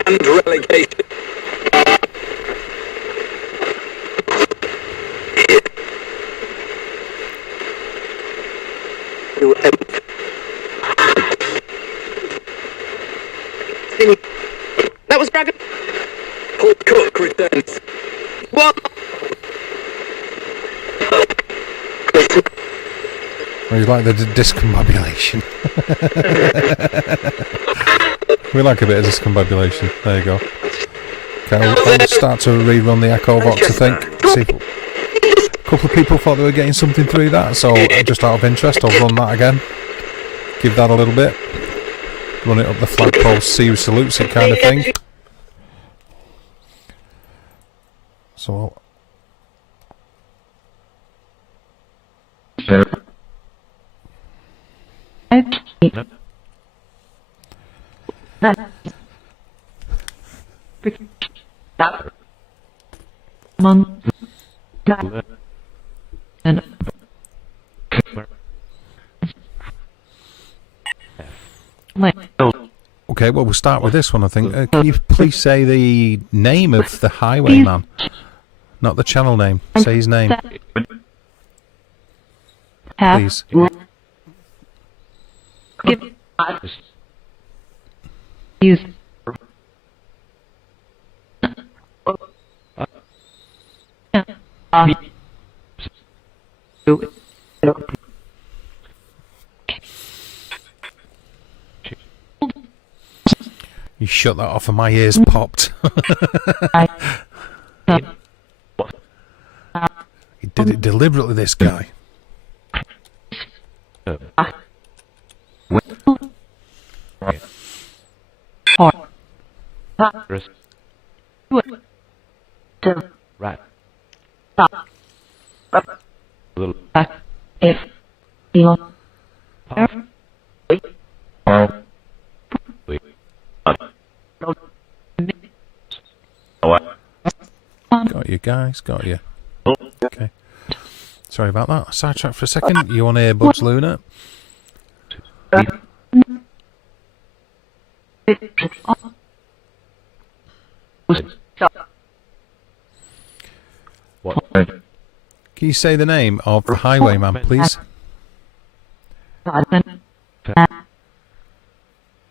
And relegation. That was Dragon. Hulk Cook returns. What? We like the discombobulation. We like a bit of discombobulation. There you go. Okay, I'll start to rerun the Echovox, I think. See if a couple of people thought they were getting something through that, so just out of interest, I'll run that again. Give that a little bit. Run it up the flagpole, see who salutes it kind of thing. So okay, well we'll start with this one I think. Can you please say the name of the highwayman? Not the channel name. Say his name. Please. You shut that off and my ears popped. He did it deliberately, this guy. Right. Got you guys, got you. Okay. Sorry about that. Sidetrack for a second. You on earbuds, Luna? Can you say the name of the highwayman, please?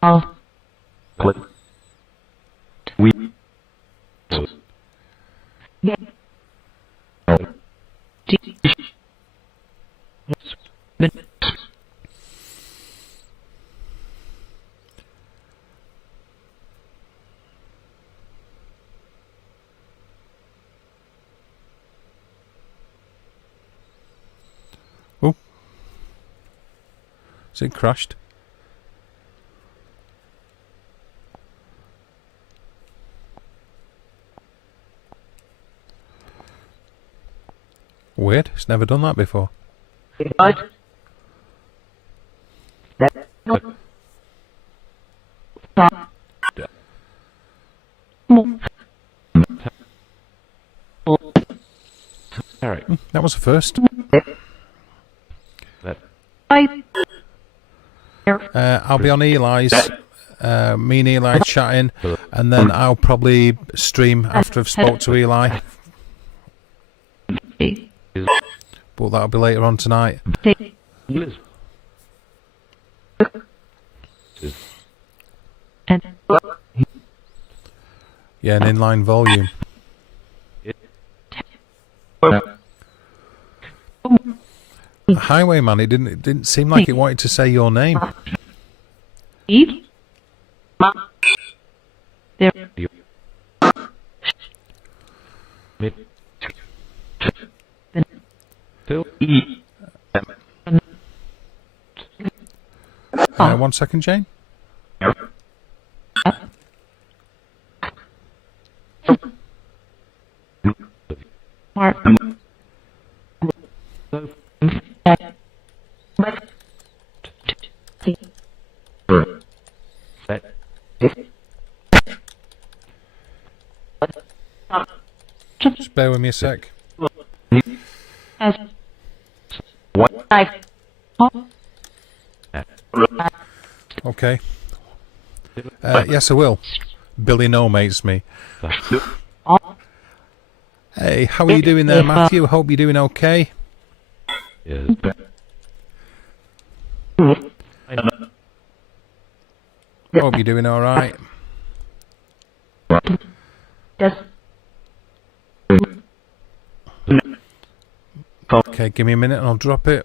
Oh. Is it crashed? Weird, it's never done that before. That was the first. I'll be on Eli's, me and Eli chatting, and then I'll probably stream after I've spoke to Eli. But that'll be later on tonight. Yeah, an inline volume. Highwayman, it didn't seem like it wanted to say your name. One second, Jane. Just bear with me a sec. Okay. Yes, I will. Billy No mates me. Hey, how are you doing there, Matthew? Hope you're doing okay. Hope you're doing alright. Okay, give me a minute and I'll drop it.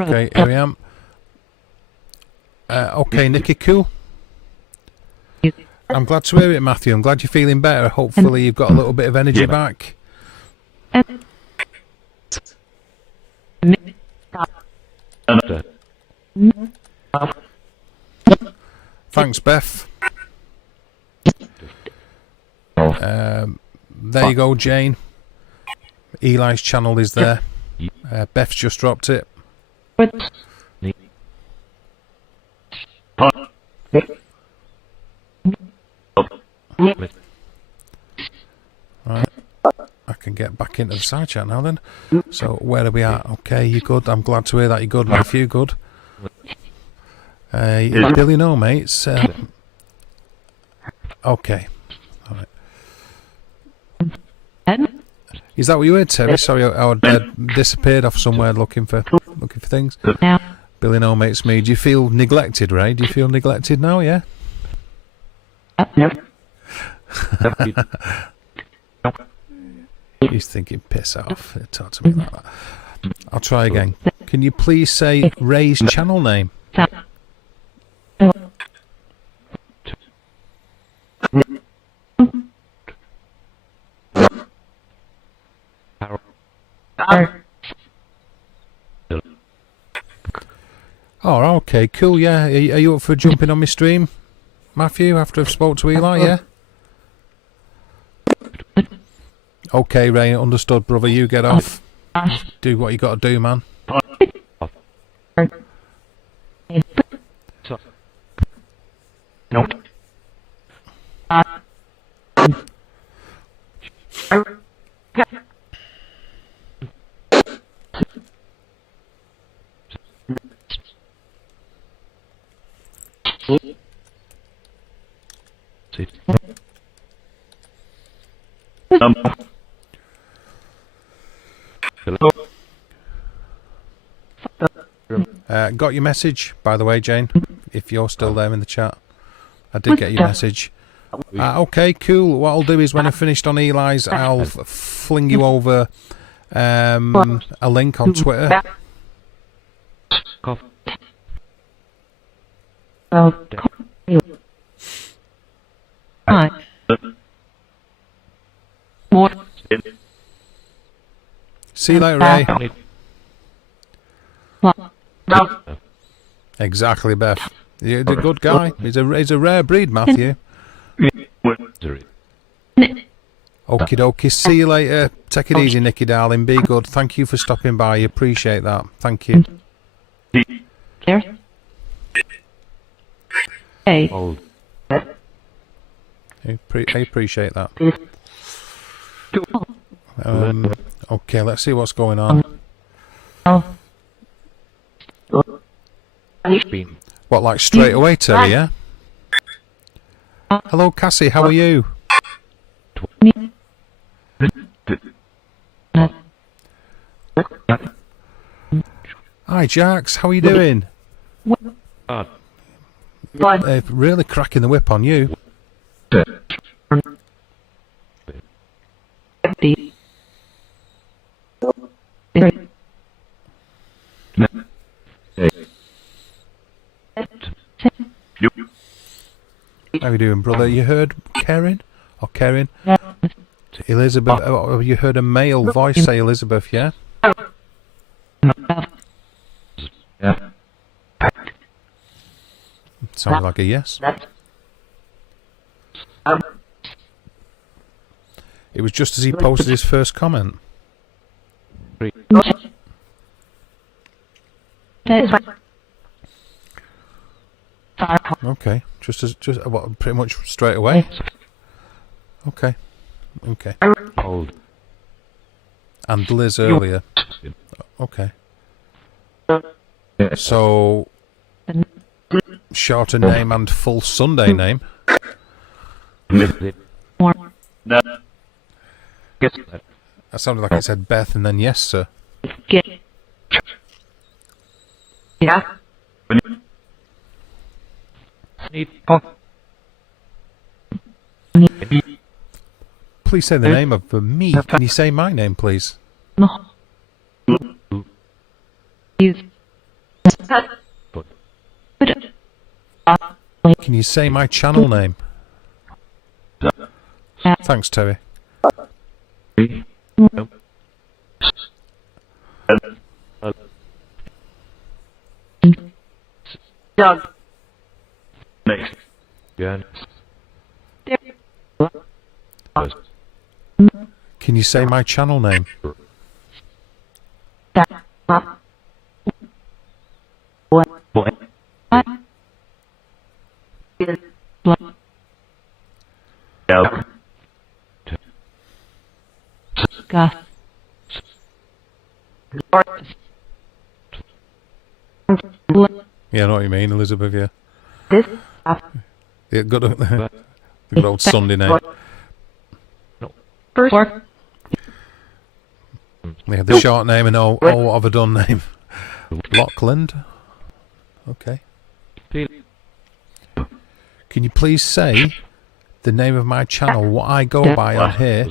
Okay, here I am. Okay, Nikki, cool. I'm glad to hear it, Matthew. I'm glad you're feeling better. Hopefully you've got a little bit of energy back. Thanks, Beth. There you go, Jane. Eli's channel is there. Beth's just dropped it. Right. I can get back into the side chat now then. So where are we at? Okay, you good? I'm glad to hear that you're good, Matthew. Good. Billy, no, mates. Okay. All right. Is that what you heard, Terry? Sorry, I disappeared off somewhere looking for things. Billy, no, mates. Me. Do you feel neglected, Ray? Do you feel neglected now? Yeah. He's thinking, piss off. Talk to me like that. I'll try again. Can you please say Ray's channel name? Oh, okay, cool, yeah. Are you up for jumping on my stream, Matthew, after I've spoke to Eli, yeah? Okay, Ray, understood, brother. You get off. Do what you got to do, man. Got your message, by the way, Jane, if you're still there in the chat. I did get your message. Okay, cool. What I'll do is when I've finished on Eli's, I'll fling you over a link on Twitter. See you later, Ray. Exactly, Beth. You're a good guy. He's a rare breed, Matthew. Okie dokie. See you later. Take it easy, Nicky, darling. Be good. Thank you for stopping by. Appreciate that. Thank you. Hey. I appreciate that. Okay, let's see what's going on. What, like straight away, Terry, yeah? Hello, Cassie, how are you? Hi, Jax, how are you doing? Really cracking the whip on you. How you doing, brother? You heard Karen? Or Karen? Elizabeth, you heard a male voice say Elizabeth, yeah? Sounds like a yes. It was just as he posted his first comment. Okay, just what, pretty much straight away. Okay. And Liz earlier. Okay. So shorter name and full Sunday name. That sounded like it said Beth and then yes, sir. Please say the name of me. Can you say my name, please? Can you say my channel name? Thanks, Terry. Doug. Can you say my channel name? Yeah, I know what you mean, Elizabeth, yeah. Yeah, good, good old Sunday name. Yeah, the short name and what have I done name? Lockland. Okay. Can you please say the name of my channel, what I go by on here?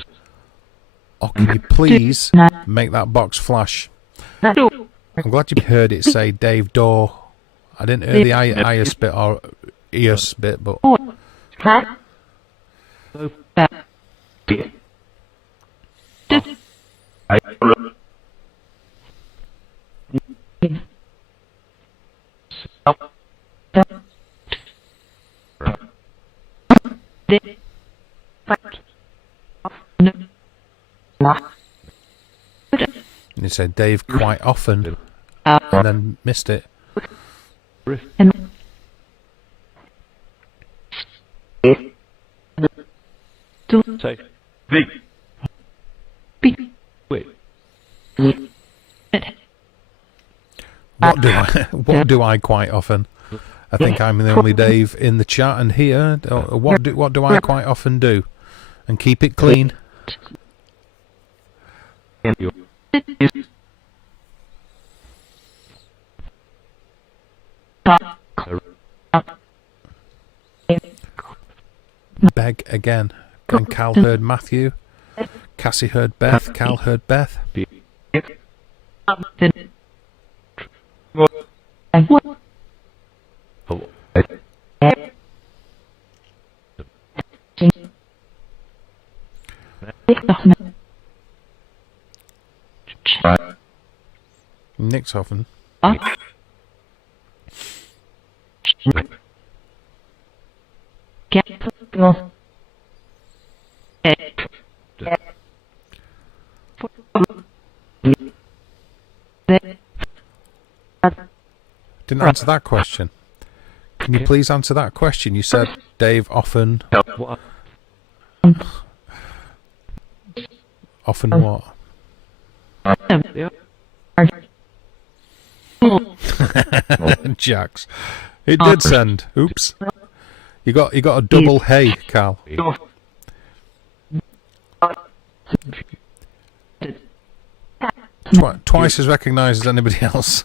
Or can you please make that box flash? I'm glad you heard it say Dave Door. I didn't hear the ius bit or eus bit, but... You said Dave quite often, and then missed it. What do I quite often? I think I'm the only Dave in the chat and here. What do I quite often do? And keep it clean. Beg again. And Cal heard Matthew. Cassie heard Beth. Cal heard Beth. Nixhoffen. Didn't answer that question. Can you please answer that question? You said Dave often. Often what? Jax. It did send. Oops. You got a double hey, Cal. Twice as recognised as anybody else.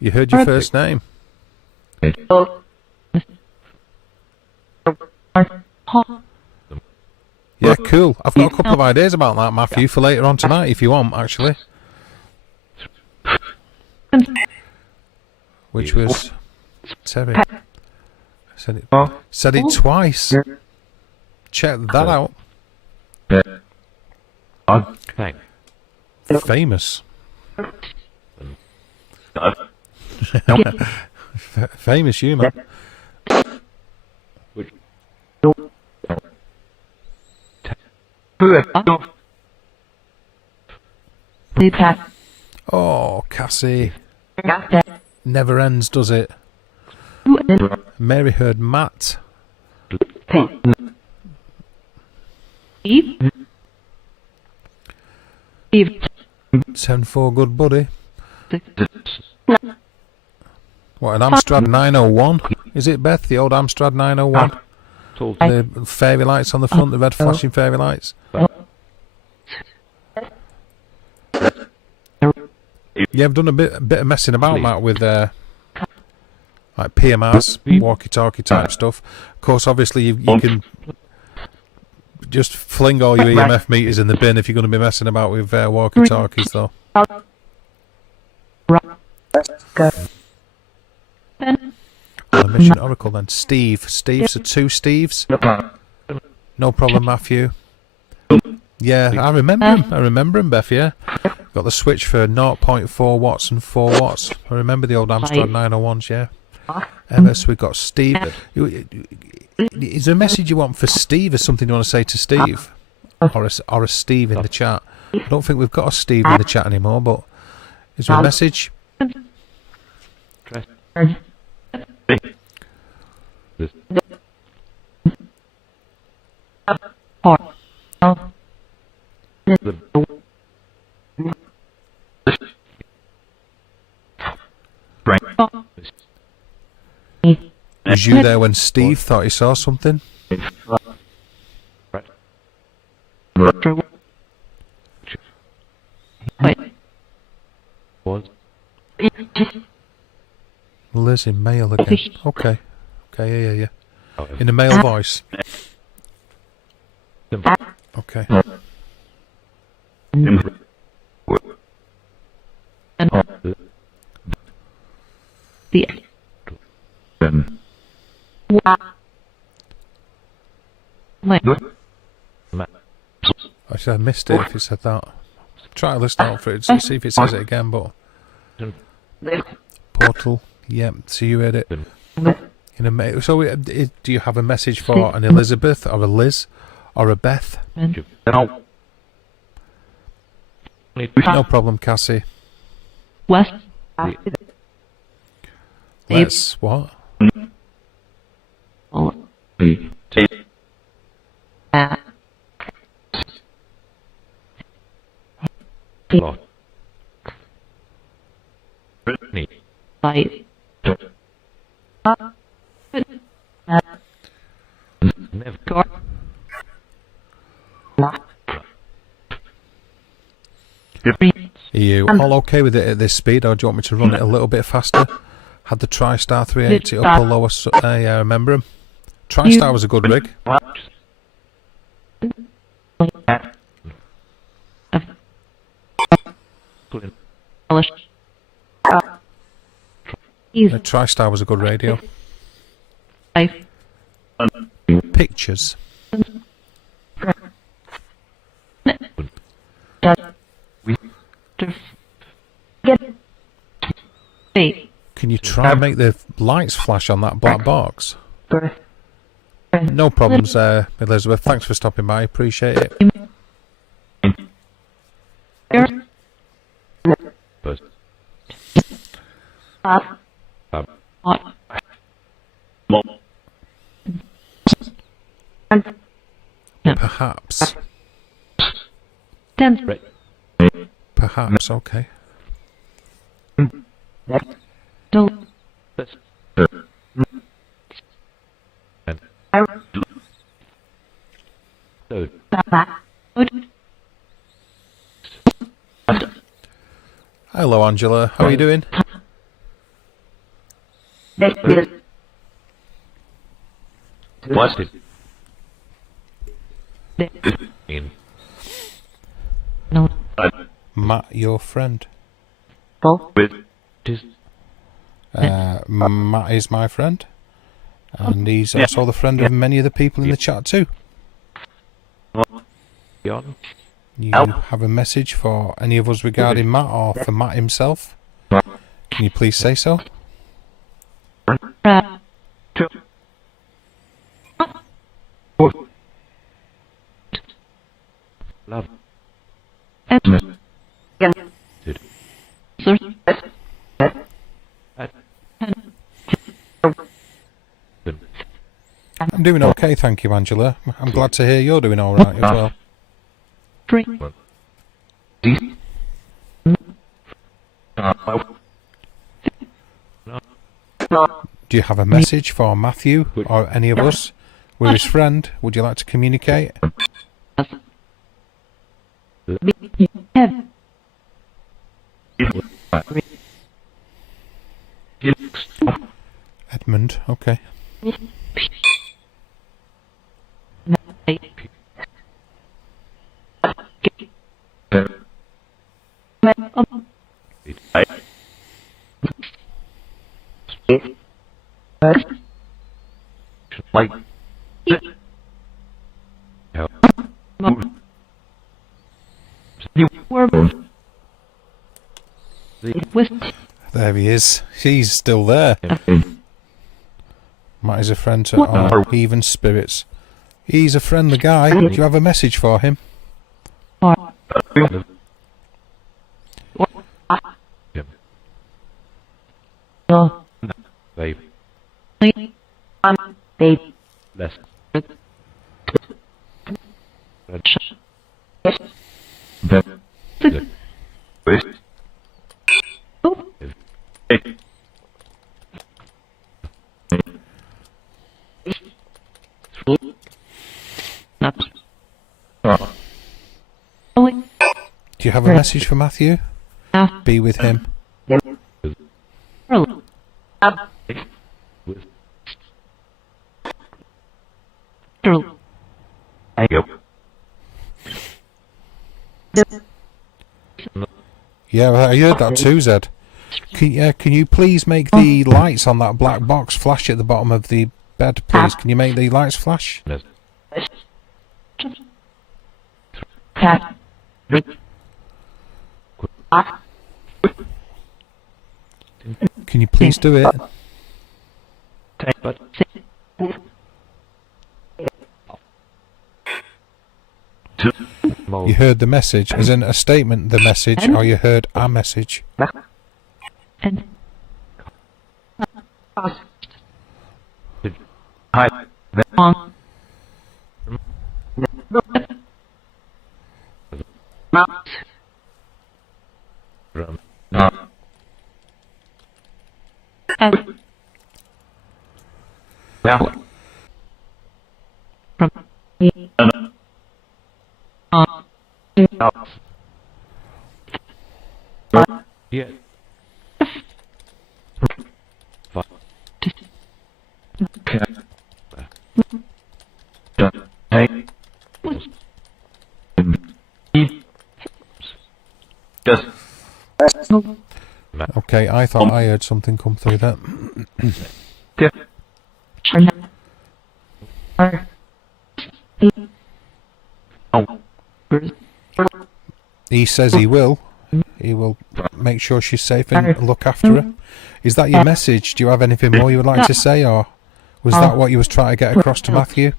You heard your first name. Yeah, cool. I've got a couple of ideas about that, Matthew, for later on tonight, if you want, actually. Which was Terry. Said it twice. Check that out. Famous. Famous humour. Oh, Cassie. Never ends, does it? Mary heard Matt. 10-4, good buddy. What, an Amstrad 901? Is it, Beth? The old Amstrad 901? The fairy lights on the front, the red flashing fairy lights? Yeah, I've done a bit of messing about, Matt, with like PMRs, walkie-talkie type stuff. Of course, obviously, you can just fling all your EMF meters in the bin if you're going to be messing about with walkie-talkies, though. On a mission Oracle, then. Steve. Steve, so 2 Steves. No problem, Matthew. Yeah, I remember him, Beth, yeah. Got the switch for 0.4 watts and 4 watts. I remember the old Amstrad 901s, yeah. So we've got Steve. Is there a message you want for Steve, or something you want to say to Steve? Or a Steve in the chat? I don't think we've got a Steve in the chat anymore, but is there a message? Was you there when Steve thought he saw something? Liz in male again. Okay. Okay, yeah. In a male voice. Okay. Actually, I missed it if it said that. Try to listen out for it, see if it says it again, but... Portal, yep, so you heard it. So, do you have a message for an Elizabeth, or a Liz, or a Beth? No problem, Cassie. West. Let's what? Are you all okay with it at this speed, or do you want me to run it a little bit faster? Had the TriStar 380 up or lower, I remember him. TriStar was a good rig. The TriStar was a good radio. Pictures. Can you try and make the lights flash on that black box? No problems, Elizabeth. Thanks for stopping by. Appreciate it. Perhaps. Perhaps, okay. Hello, Angela. How are you doing? What? Matt, your friend. Matt is my friend, and he's also the friend of many of the people in the chat too. You have a message for any of us regarding Matt, or for Matt himself? Can you please say so? I'm doing okay, thank you, Angela. I'm glad to hear you're doing alright as well. Do you have a message for Matthew or any of us? We're his friend. Would you like to communicate? Edmund, okay. There he is. He's still there. Matt is a friend to our heathen spirits. He's a friendly guy. Do you have a message for him? Do you have a message for Matthew? Be with him. Yeah, I heard that too, Zed. Can you please make the lights on that black box flash at the bottom of the bed, please? Can you make the lights flash? Can you please do it? You heard the message, as in a statement, the message, or you heard a message? Yeah. Okay, I thought I heard something come through that. He says he will. He will make sure she's safe and look after her. Is that your message? Do you have anything more you would like to say, or was that what you was trying to get across to Matthew?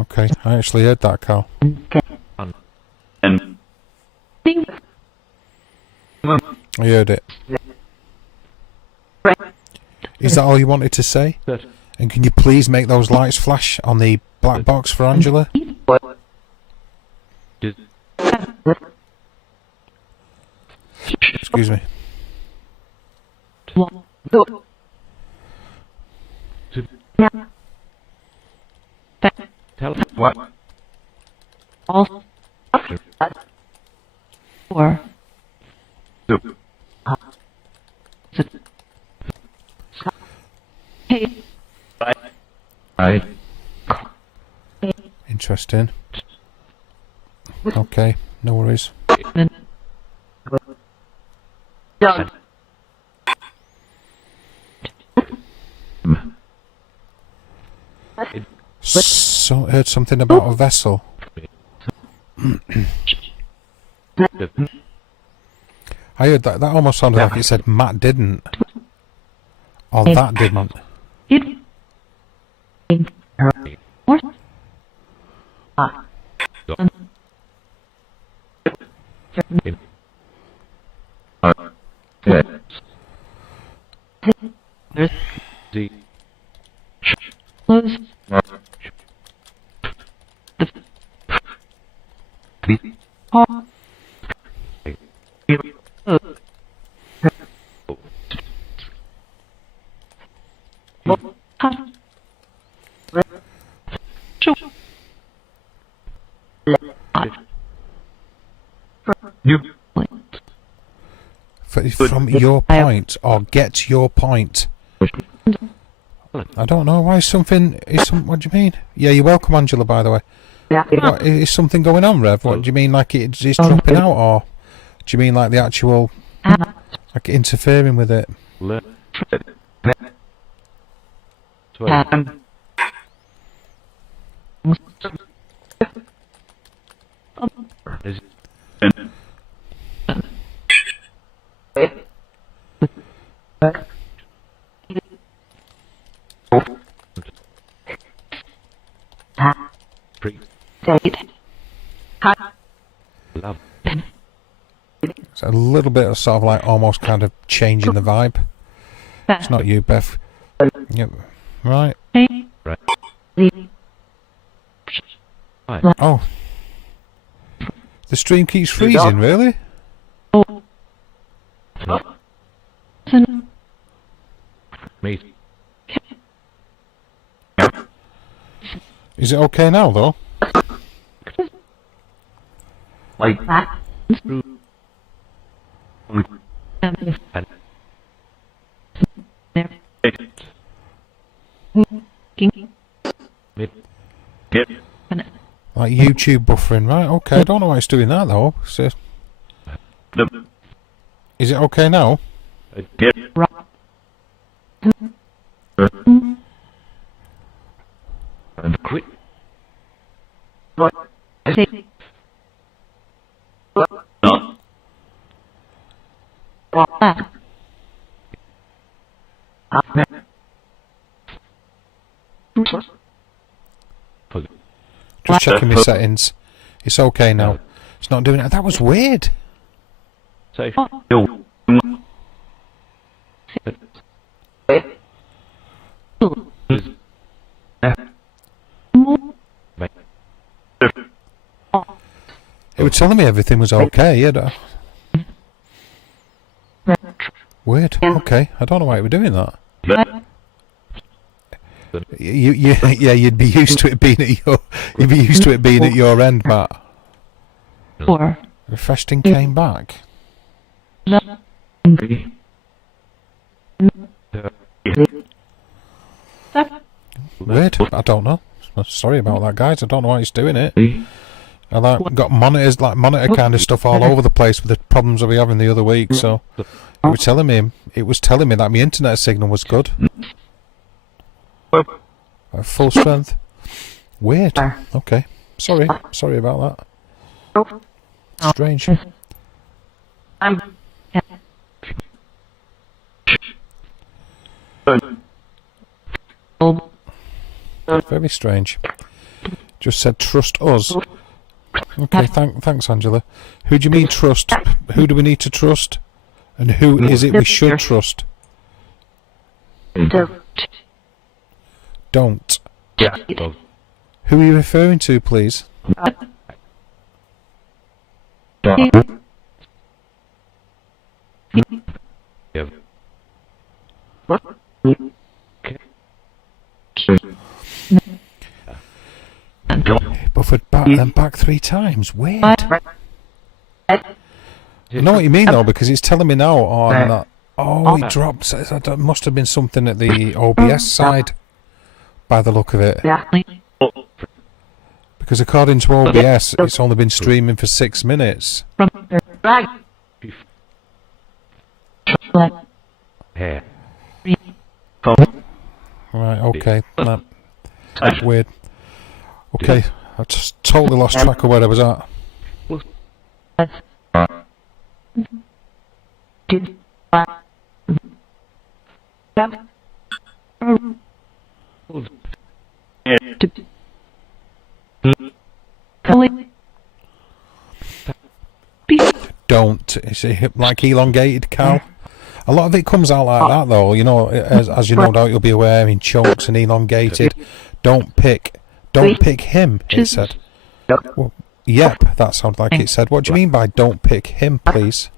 Okay, I actually heard that, Carl. I heard it. Is that all you wanted to say? And can you please make those lights flash on the black box for Angela? Excuse me. Tell what? All or Right. Interesting. Okay, no worries. So, heard something about a vessel. I heard that. That almost sounded like it said Matt didn't. Or that didn't. Or there's the close the call. From your point, or get your point. I don't know why something is some. What do you mean? Yeah, you're welcome, Angela. By the way, what, is something going on, Rev? What do you mean? Like it's dropping out, or do you mean like the actual like interfering with it? love. It's a little bit of sort of like almost kind of changing the vibe. It's not you, Beth. Yep. Right. Right. Oh. The stream keeps freezing, really? Me. Is it okay now, though? Like that. and mid. Like YouTube buffering, right? Okay, I don't know why it's doing that, though. So, is it okay now? Quit. Just checking my settings. It's okay now. It's not doing it. That was weird. Safe. It was telling me everything was okay. Yeah. Weird. Okay. I don't know why it was doing that. Yeah, you'd be used to it being at your end, Matt. Or Refreshed and came back. Weird. I don't know. Sorry about that, guys. I don't know why it's doing it. I like got monitors, like monitor kind of stuff all over the place with the problems that we having the other week. So it was telling me that my internet signal was good. At full strength. Weird. Okay. Sorry about that. Strange. Very strange. Just said trust us. Okay, thanks, Angela. Who do you mean trust? Who do we need to trust? And who is it we should trust? Don't. Yeah. Who are you referring to, please? Yeah. Buffered back 3 times. Weird. I know what you mean though, because it's telling me now on that. Oh, it dropped. It must have been something at the OBS side, by the look of it. Because according to OBS, it's only been streaming for 6 minutes. Hair. Right. Okay. That's weird. Okay, I just totally lost track of where I was at. not. Is it like elongated, Cal? A lot of it comes out like that, though. You know, as you no doubt you'll be aware, in chunks and elongated. Don't pick him. It said. Well, yep, that sounds like it said. What do you mean by don't pick him, please?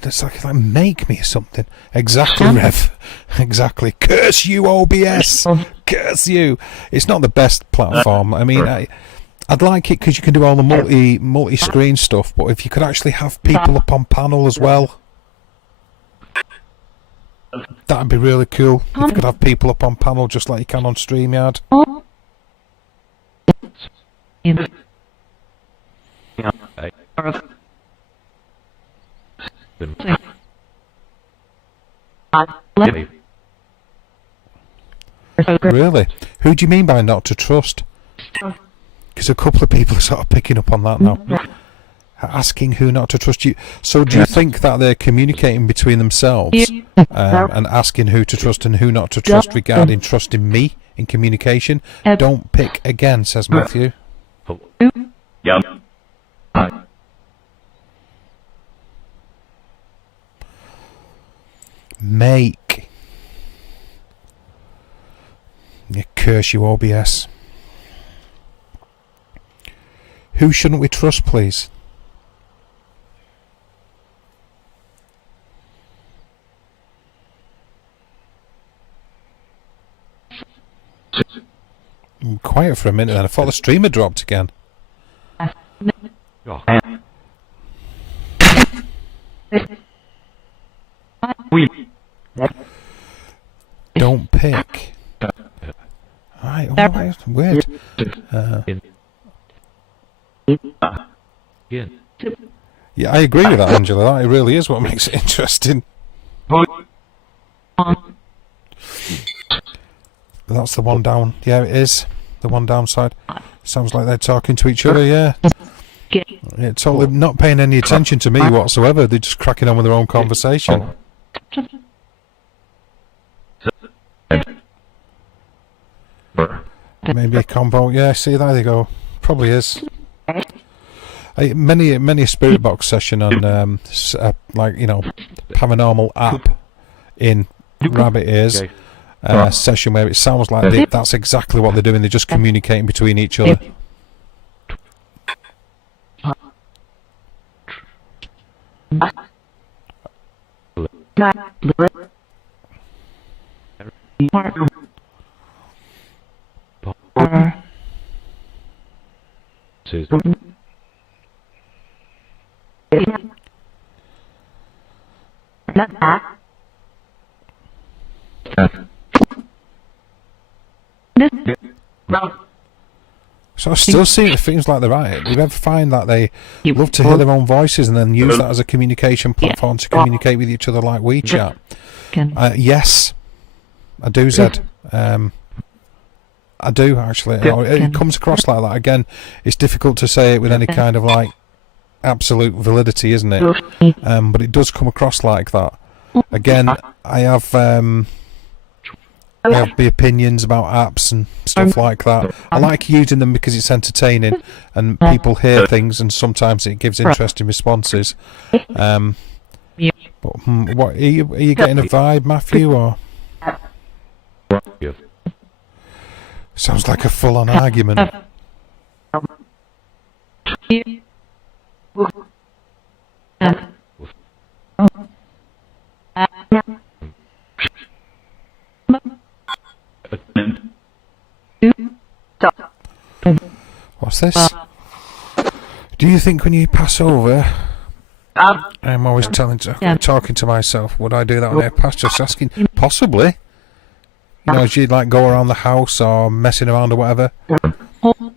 It's like make me something. Exactly, Rev. Exactly. Curse you, OBS. Curse you. It's not the best platform. I mean, I'd like it because you can do all the multi-screen stuff, but if you could actually have people up on panel as well, that'd be really cool. If you could have people up on panel just like you can on StreamYard. Really? Who do you mean by not to trust? Because a couple of people are sort of picking up on that now. Asking who not to trust you. So do you think that they're communicating between themselves and asking who to trust and who not to trust regarding trusting me in communication? Don't pick again, says Matthew. Make. You curse you, OBS. Who shouldn't we trust, please? Quiet for a minute then. I thought the streamer dropped again. Don't pick. Right, oh, weird. Yeah, I agree with that, Angela. That really is what makes it interesting. That's the one down. Yeah, it is. The one downside. Sounds like they're talking to each other, yeah. Yeah, totally not paying any attention to me whatsoever. They're just cracking on with their own conversation. Maybe a combo. Yeah, see, there they go. Probably is. Many a SpiritBox session on like, you know, paranormal app in rabbit ears session where it sounds like that's exactly what they're doing. They're just communicating between each other. So I still see it things like they're right. Do you ever find that they love to hear their own voices and then use that as a communication platform to communicate with each other like WeChat? Yes, I do, Zed. I do, actually. It comes across like that. Again, it's difficult to say it with any kind of like absolute validity, isn't it? But it does come across like that. Again, I have the opinions about apps and stuff like that. I like using them because it's entertaining and people hear things and sometimes it gives interesting responses. But what are you getting a vibe, Matthew, or? Sounds like a full-on argument. What's this? Do you think when you pass over, I'm always talking to myself, would I do that on air past just asking? Possibly. You know, as you'd like go around the house or messing around or whatever,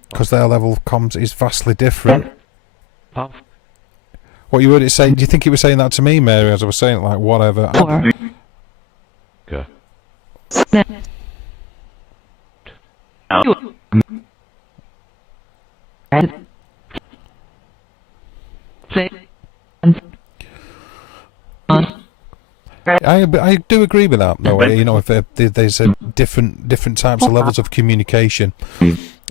because their level of comms is vastly different. What you would say? Do you think he was saying that to me, Mary, as I was saying it, like whatever? Say I do agree with that, though. You know, if there's a different types of levels of communication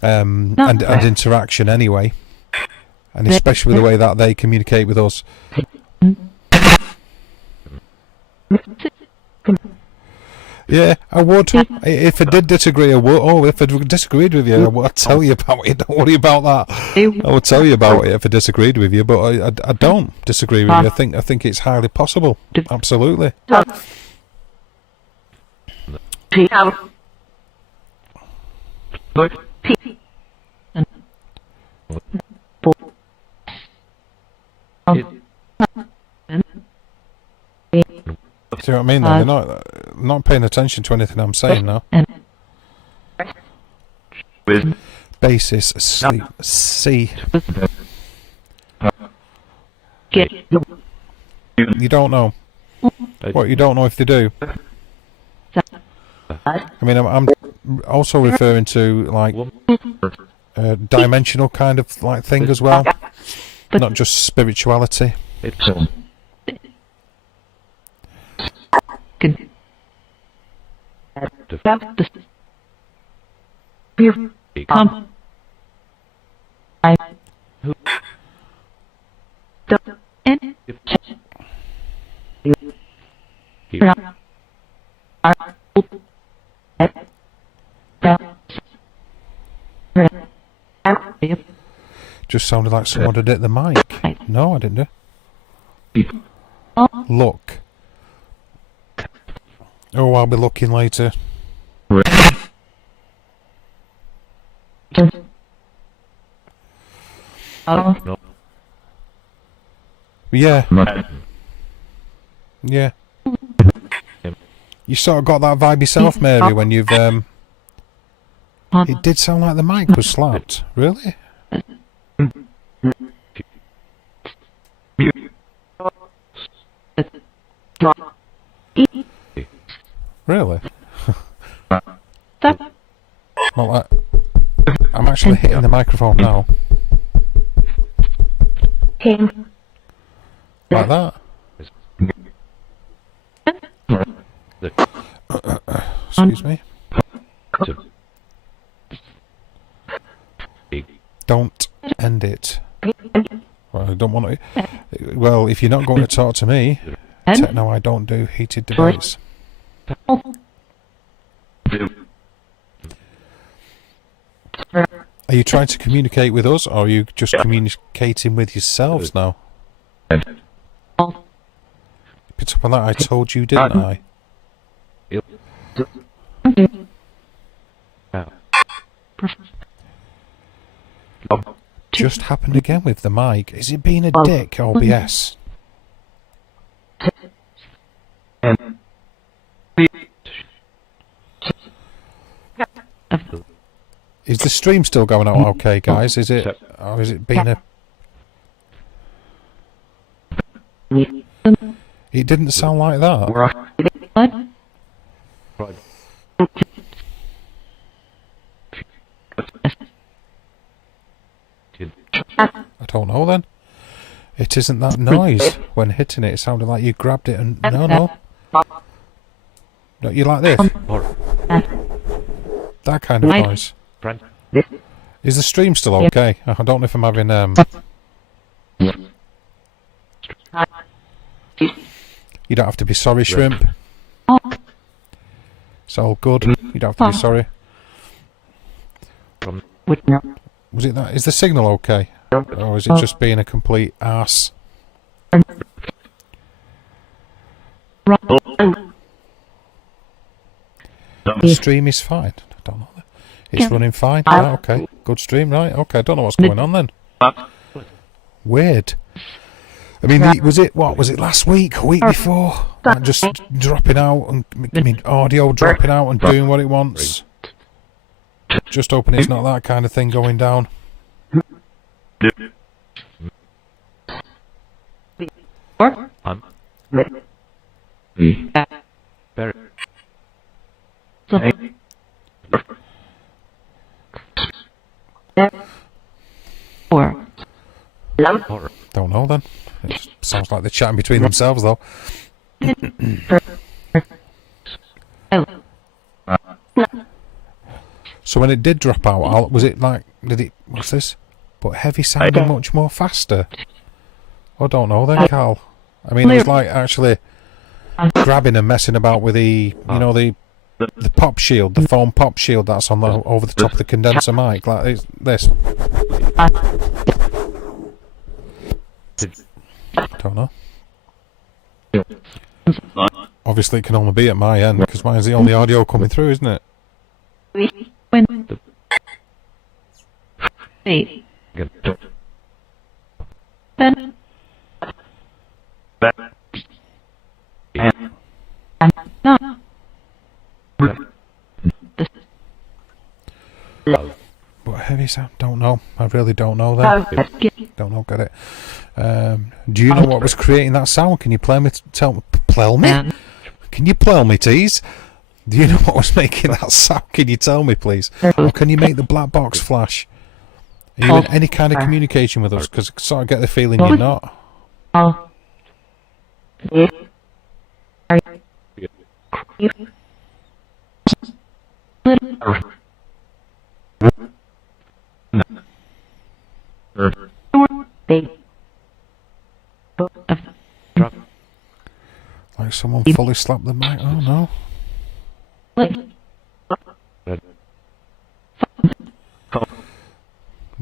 and interaction, anyway, and especially with the way that they communicate with us. Yeah, I would. If I did disagree, I would. Oh, if I disagreed with you, I'd tell you about it. Don't worry about that. I would tell you about it if I disagreed with you, but I don't disagree with you. I think it's highly possible. Absolutely. See what I mean? Then they're not paying attention to anything I'm saying now. Basis, sleep, C. You don't know. What, you don't know if they do? I mean, I'm also referring to, like, a dimensional kind of, like, thing as well. Not just spirituality. Just sounded like someone had hit the mic. No, I didn't do. Look. Oh, I'll be looking later. Yeah. Yeah. You sort of got that vibe yourself, Mary, when you've it did sound like the mic was slapped. Really? Really? Well, I'm actually hitting the microphone now. Like that. Excuse me. Don't end it. Well, I don't want to. Well, if you're not going to talk to me, no, I don't do heated debates. Are you trying to communicate with us, or are you just communicating with yourselves now? Picked up on that, I told you, didn't I? Just happened again with the mic. Is it being a dick, OBS? Is the stream still going out okay, guys? Is it, or is it being a... It didn't sound like that. I don't know then. It isn't that noise when hitting it. It sounded like you grabbed it and... No. Don't you like this? That kind of noise. Is the stream still okay? I don't know if I'm having... You don't have to be sorry, Shrimp. It's all good. You don't have to be sorry. Was it that? Is the signal okay? Or is it just being a complete arse? The stream is fine. I don't know. It's running fine. Right, okay. Good stream, right? Okay, I don't know what's going on then. Weird. I mean, was it last week, a week before? Like just dropping out, and I mean, audio dropping out and doing what it wants. Just hoping it's not that kind of thing going down. Don't know then. It sounds like they're chatting between themselves though. So when it did drop out, was it like, what's this? But heavy sounding much more faster? I don't know then, Carl. I mean, it was like actually grabbing and messing about with the, you know, the pop shield, the foam pop shield that's on the over the top of the condenser mic, like this. Don't know. Obviously, it can only be at my end because mine's the only audio coming through, isn't it? When eight. Then no. But heavy sound, don't know. I really don't know then. Don't know, get it. Do you know what was creating that sound? Can you play me? Play me? Can you play me, tease? Do you know what was making that sound? Can you tell me, please? Or can you make the black box flash? Are you in any kind of communication with us? Because I sort of get the feeling you're not. Like someone fully slapped the mic. Oh no. I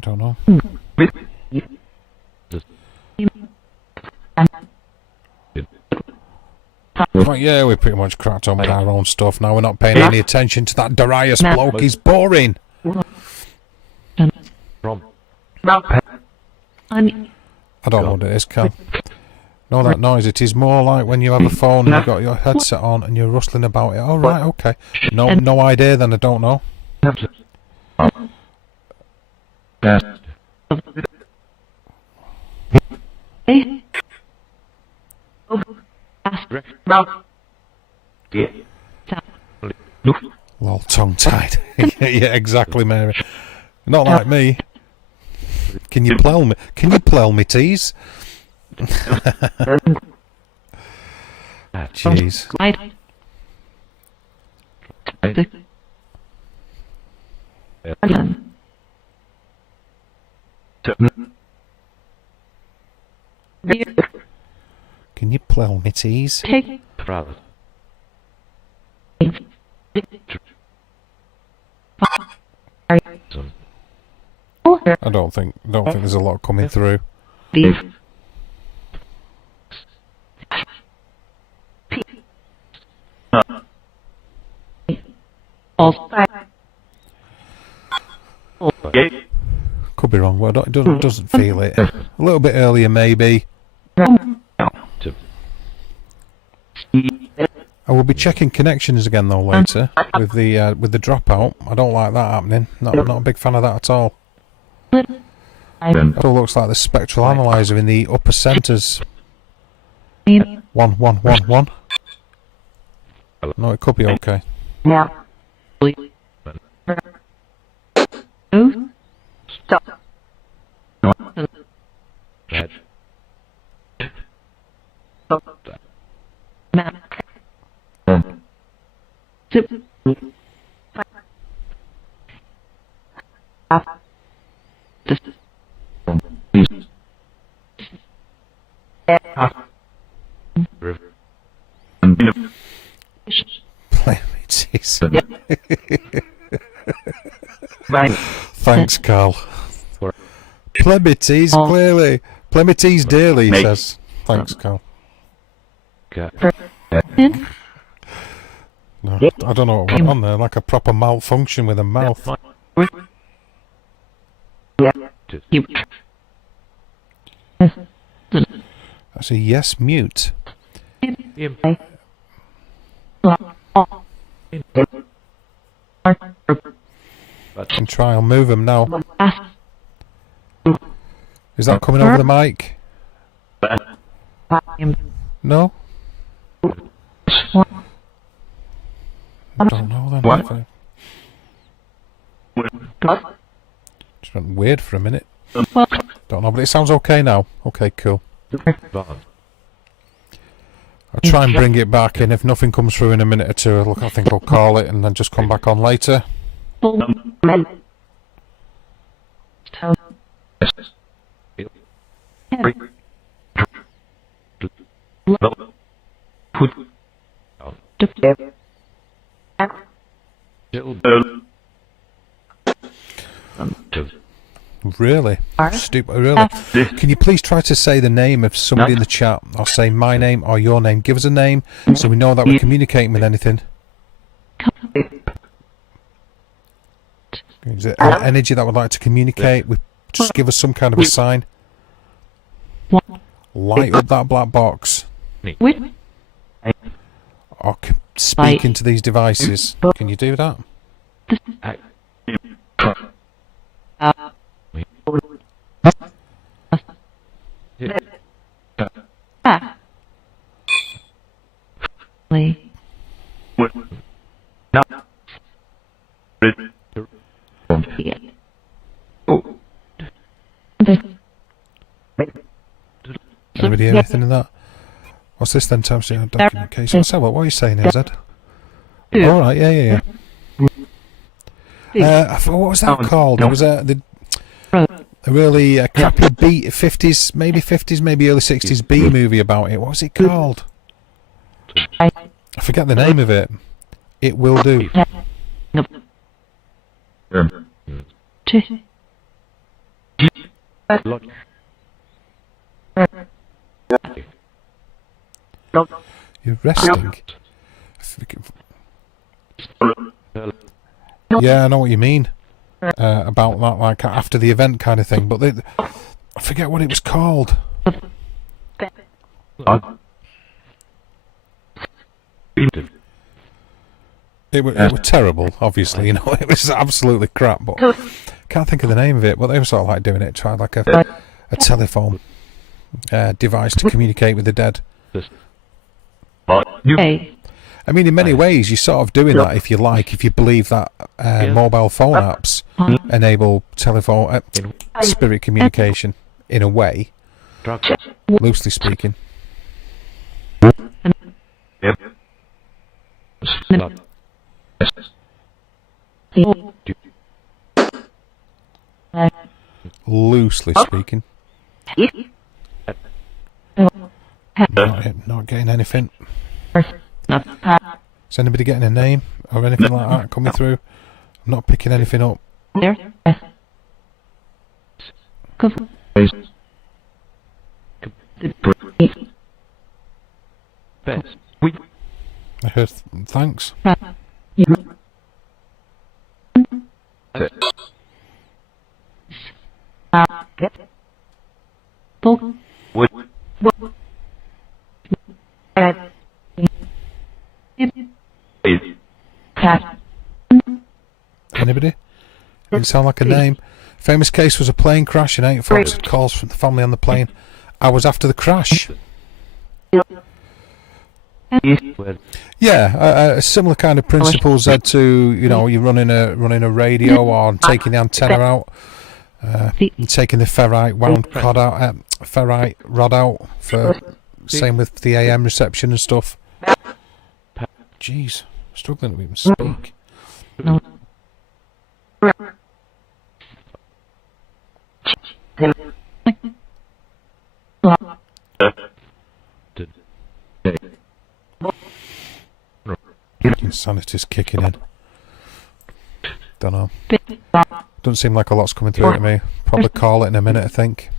don't know. Right, yeah, we pretty much cracked on with our own stuff. Now we're not paying any attention to that Dorias bloke. He's boring. I don't know what it is, Cal. No, that noise. It is more like when you have a phone and you've got your headset on and you're rustling about it. Oh, right, okay. No idea then, I don't know. Lol, tongue-tied. Yeah, exactly, Mary. Not like me. Can you play me? Can you play me, tease? Jeez. Can you play me, tease? I don't think there's a lot coming through. Could be wrong, but it doesn't feel it. A little bit earlier, maybe. I will be checking connections again though later with the dropout. I don't like that happening. Not a big fan of that at all. It all looks like the spectral analyzer in the upper centres. 1 1 1 1. No, it could be okay. Play me, tease. Thanks, Carl. Play me, tease, clearly. Play me, tease daily, he says. Thanks, Carl. No, I don't know what went on there, like a proper malfunction with a mouth. That's a yes mute. And try, I'll move him now. Is that coming over the mic? No? I don't know then. Just went weird for a minute. Don't know, but it sounds okay now. Okay, cool. I'll try and bring it back in. If nothing comes through in a minute or two, I think I'll call it and then just come back on later. Full. Toe. Head. Really? Stupid. Really? Can you please try to say the name of somebody in the chat, or say my name or your name? Give us a name so we know that we're communicating with anything. Is it an energy that would like to communicate? Just give us some kind of a sign. Light up that black box. Or speak into these devices. Can you do that? Anybody hear anything in that? What's this then? Time to document case. So what are you saying here, Zed? Alright, yeah. What was that called? It was a really crappy B 50s, maybe early 60s B movie about it. What was it called? I forget the name of it. It Will Do. You're resting. Yeah, I know what you mean about that, like after the event kind of thing. But I forget what it was called. It was terrible. Obviously, you know, it was absolutely crap. But can't think of the name of it. But they were sort of like doing it, tried like a telephone device to communicate with the dead. I mean, in many ways, you're sort of doing that if you like, if you believe that mobile phone apps enable telephone spirit communication in a way, loosely speaking. Loosely speaking. Not getting anything. Is anybody getting a name or anything like that coming through? I'm not picking anything up. There. I heard thanks. Anybody? Didn't sound like a name. Famous case was a plane crash in Echovox. Had calls from the family on the plane. I was after the crash. Yeah, a similar kind of principles led to, you know, you're running a radio or taking the antenna out, taking the ferrite rod out for same with the AM reception and stuff. Jeez, struggling to even speak. Insanity's kicking in. Don't know. Doesn't seem like a lot's coming through to me. Probably call it in a minute, I think.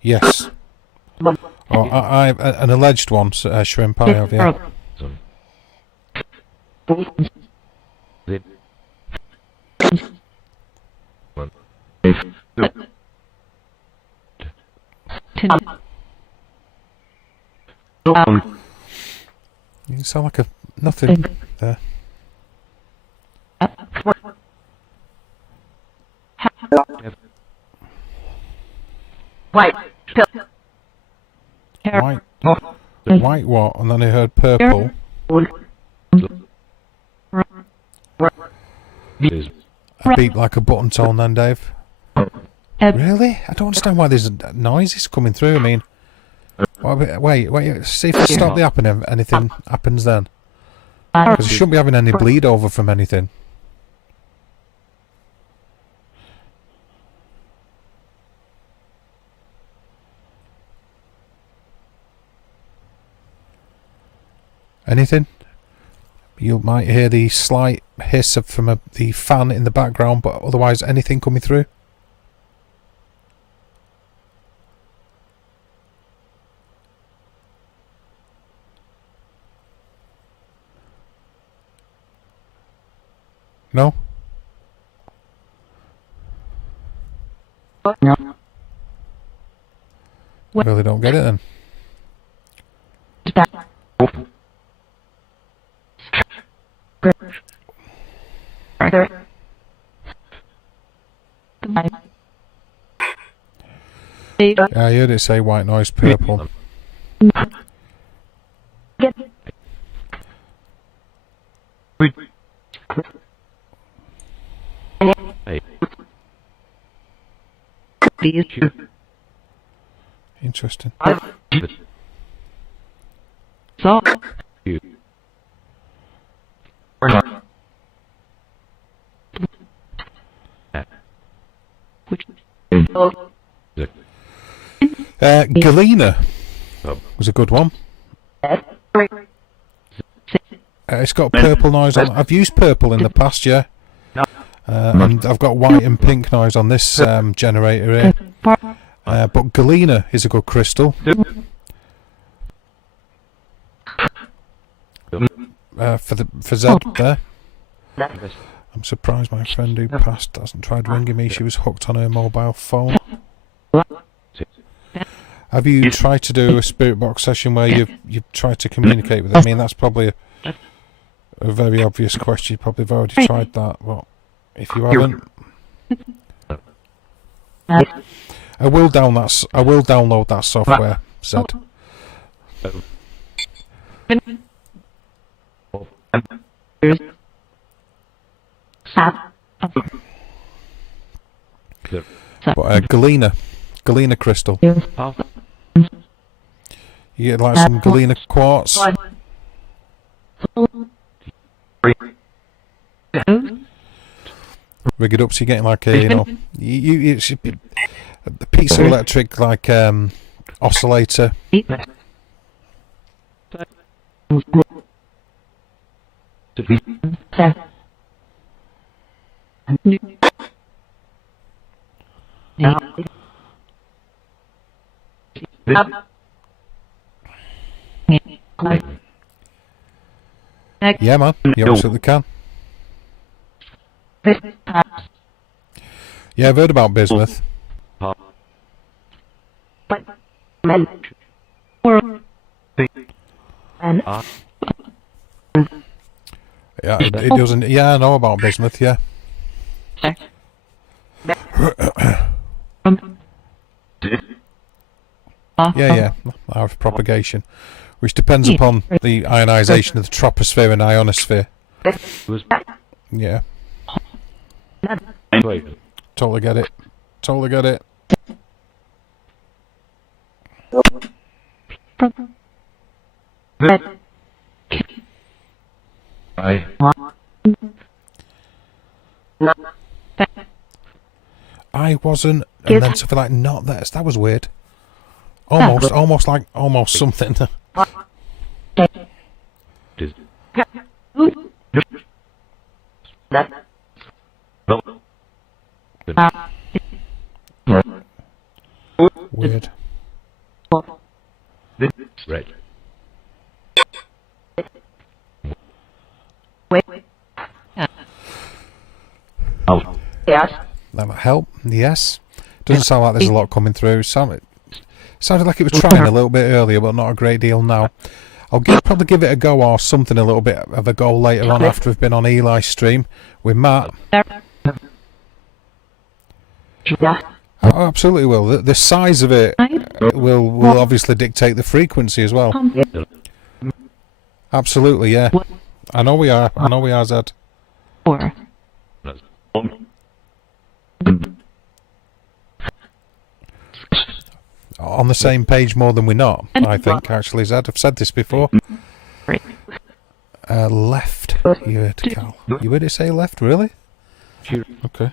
Yes. Oh, I an alleged one, shrimp I have, yeah. You sound like nothing there. White. White what? And then I heard purple. I beat like a button tone then, Dave. Really? I don't understand why there's noises coming through. I mean, wait, see if I stop the app and anything happens then. Because you shouldn't be having any bleed over from anything. Anything? You might hear the slight hiss from the fan in the background, but otherwise anything coming through? No? No. I really don't get it then. Yeah, I heard it say white noise purple. Hey. Interesting. So. You. Which? Galena was a good one. It's got purple noise on. I've used purple in the past, yeah. And I've got white and pink noise on this generator here. But Galena is a good crystal. For Zed there. I'm surprised my friend who passed hasn't tried ringing me. She was hooked on her mobile phone. Have you tried to do a spirit box session where you've tried to communicate with them? I mean, that's probably a very obvious question. You probably have already tried that. But if you haven't, I will download that software, Zed. But Galena crystal. You get like some Galena quartz. Rig it up so you're getting like a, it's a piezoelectric like oscillator. Yeah, man, you absolutely can. Yeah, I've heard about bismuth. Yeah, it doesn't. Yeah, I know about bismuth. Yeah. Yeah. Our propagation, which depends upon the ionisation of the troposphere and ionosphere. Yeah. Totally get it. I wasn't, and then something like not that. That was weird. Almost something. Weird. Right. That might help. Yes. Doesn't sound like there's a lot coming through. Sounded like it was trying a little bit earlier, but not a great deal now. I'll probably give it a go or something, a little bit of a go later on after we've been on Eli's stream with Matt. Oh, absolutely will. The size of it will obviously dictate the frequency as well. Absolutely, yeah. I know we are, Zed. On the same page more than we're not, I think, actually, Zed. I've said this before. Left. You heard Cal. You heard it say left, really? Sure. Okay.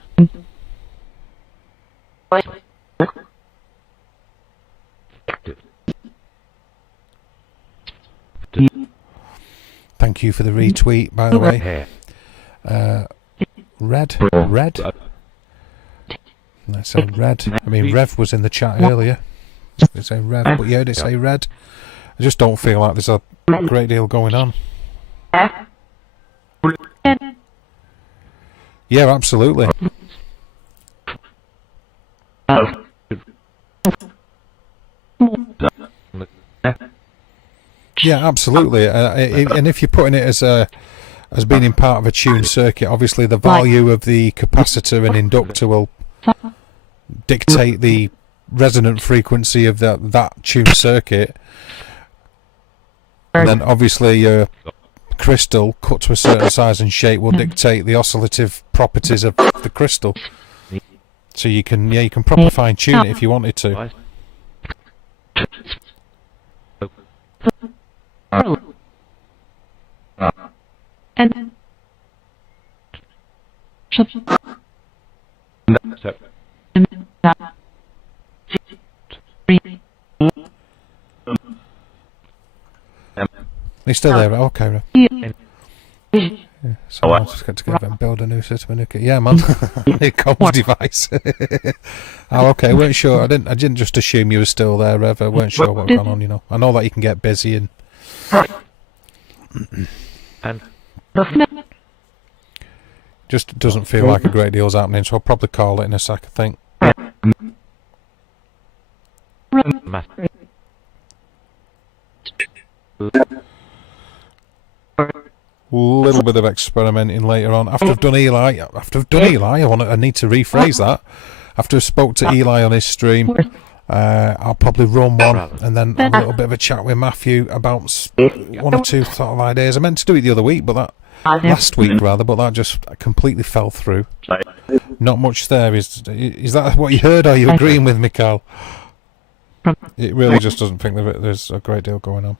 Thank you for the retweet, by the way. Hair. Red. I said red. I mean, Rev was in the chat earlier. It said Rev, but you heard it say red. I just don't feel like there's a great deal going on. Yeah, absolutely. Yeah, absolutely. And if you're putting it as being in part of a tuned circuit, obviously the value of the capacitor and inductor will dictate the resonant frequency of that tuned circuit. And then obviously your crystal cut to a certain size and shape will dictate the oscillative properties of the crystal. So you can proper fine tune it if you wanted to. And He's still there, okay. Yeah, so I'll just get together and build a new system. Yeah, man, new comms device. Oh, okay. Weren't sure. I didn't just assume you were still there, Rev. I weren't sure what was going on. You know, I know that you can get busy and. Just doesn't feel like a great deal's happening, so I'll probably call it in a sec, I think. Little bit of experimenting later on. After I've done Eli, I need to rephrase that. After I spoke to Eli on his stream, I'll probably run one and then have a little bit of a chat with Matthew about one or two sort of ideas. I meant to do it the other week, but that last week rather, but that just completely fell through. Not much there. Is that what you heard? Or are you agreeing with me, Carl? It really just doesn't think that there's a great deal going on.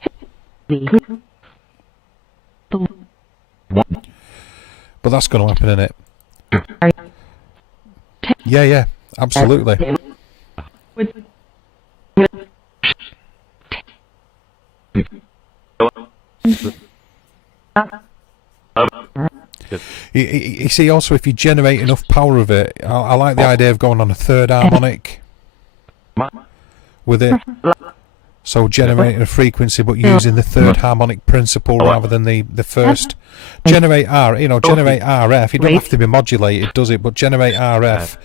But that's going to happen, innit? Yeah, absolutely. You see, also, if you generate enough power of it, I like the idea of going on a third harmonic with it. So generating a frequency, but using the third harmonic principle rather than the first. Generate RF. You don't have to be modulated, does it? But generate RF.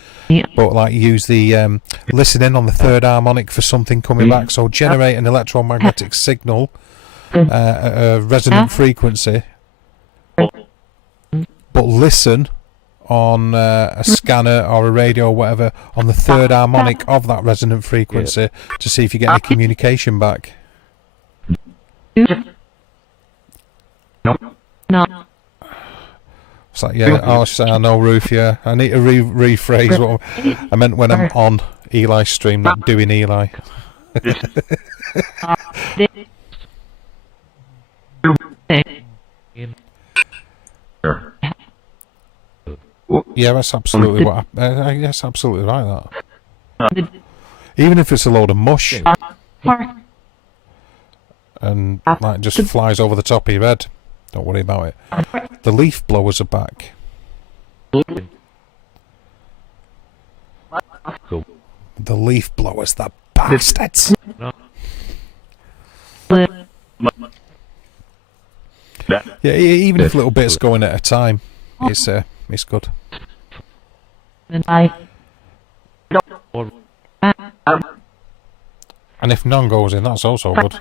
But like use the listening on the third harmonic for something coming back. So generate an electromagnetic signal at a resonant frequency. But listen on a scanner or a radio or whatever on the third harmonic of that resonant frequency to see if you get any communication back. no. It's like, I know, Ruth, yeah. I need to rephrase what I meant when I'm on Eli's stream, not doing Eli. Yeah, that's absolutely what that's absolutely right, that. Even if it's a load of mush and like just flies over the top of your head, don't worry about it. The leaf blowers are back. Cool. The leaf blowers, the bastards. Yeah, even if little bits going at a time, it's good. And if none goes in, that's also good.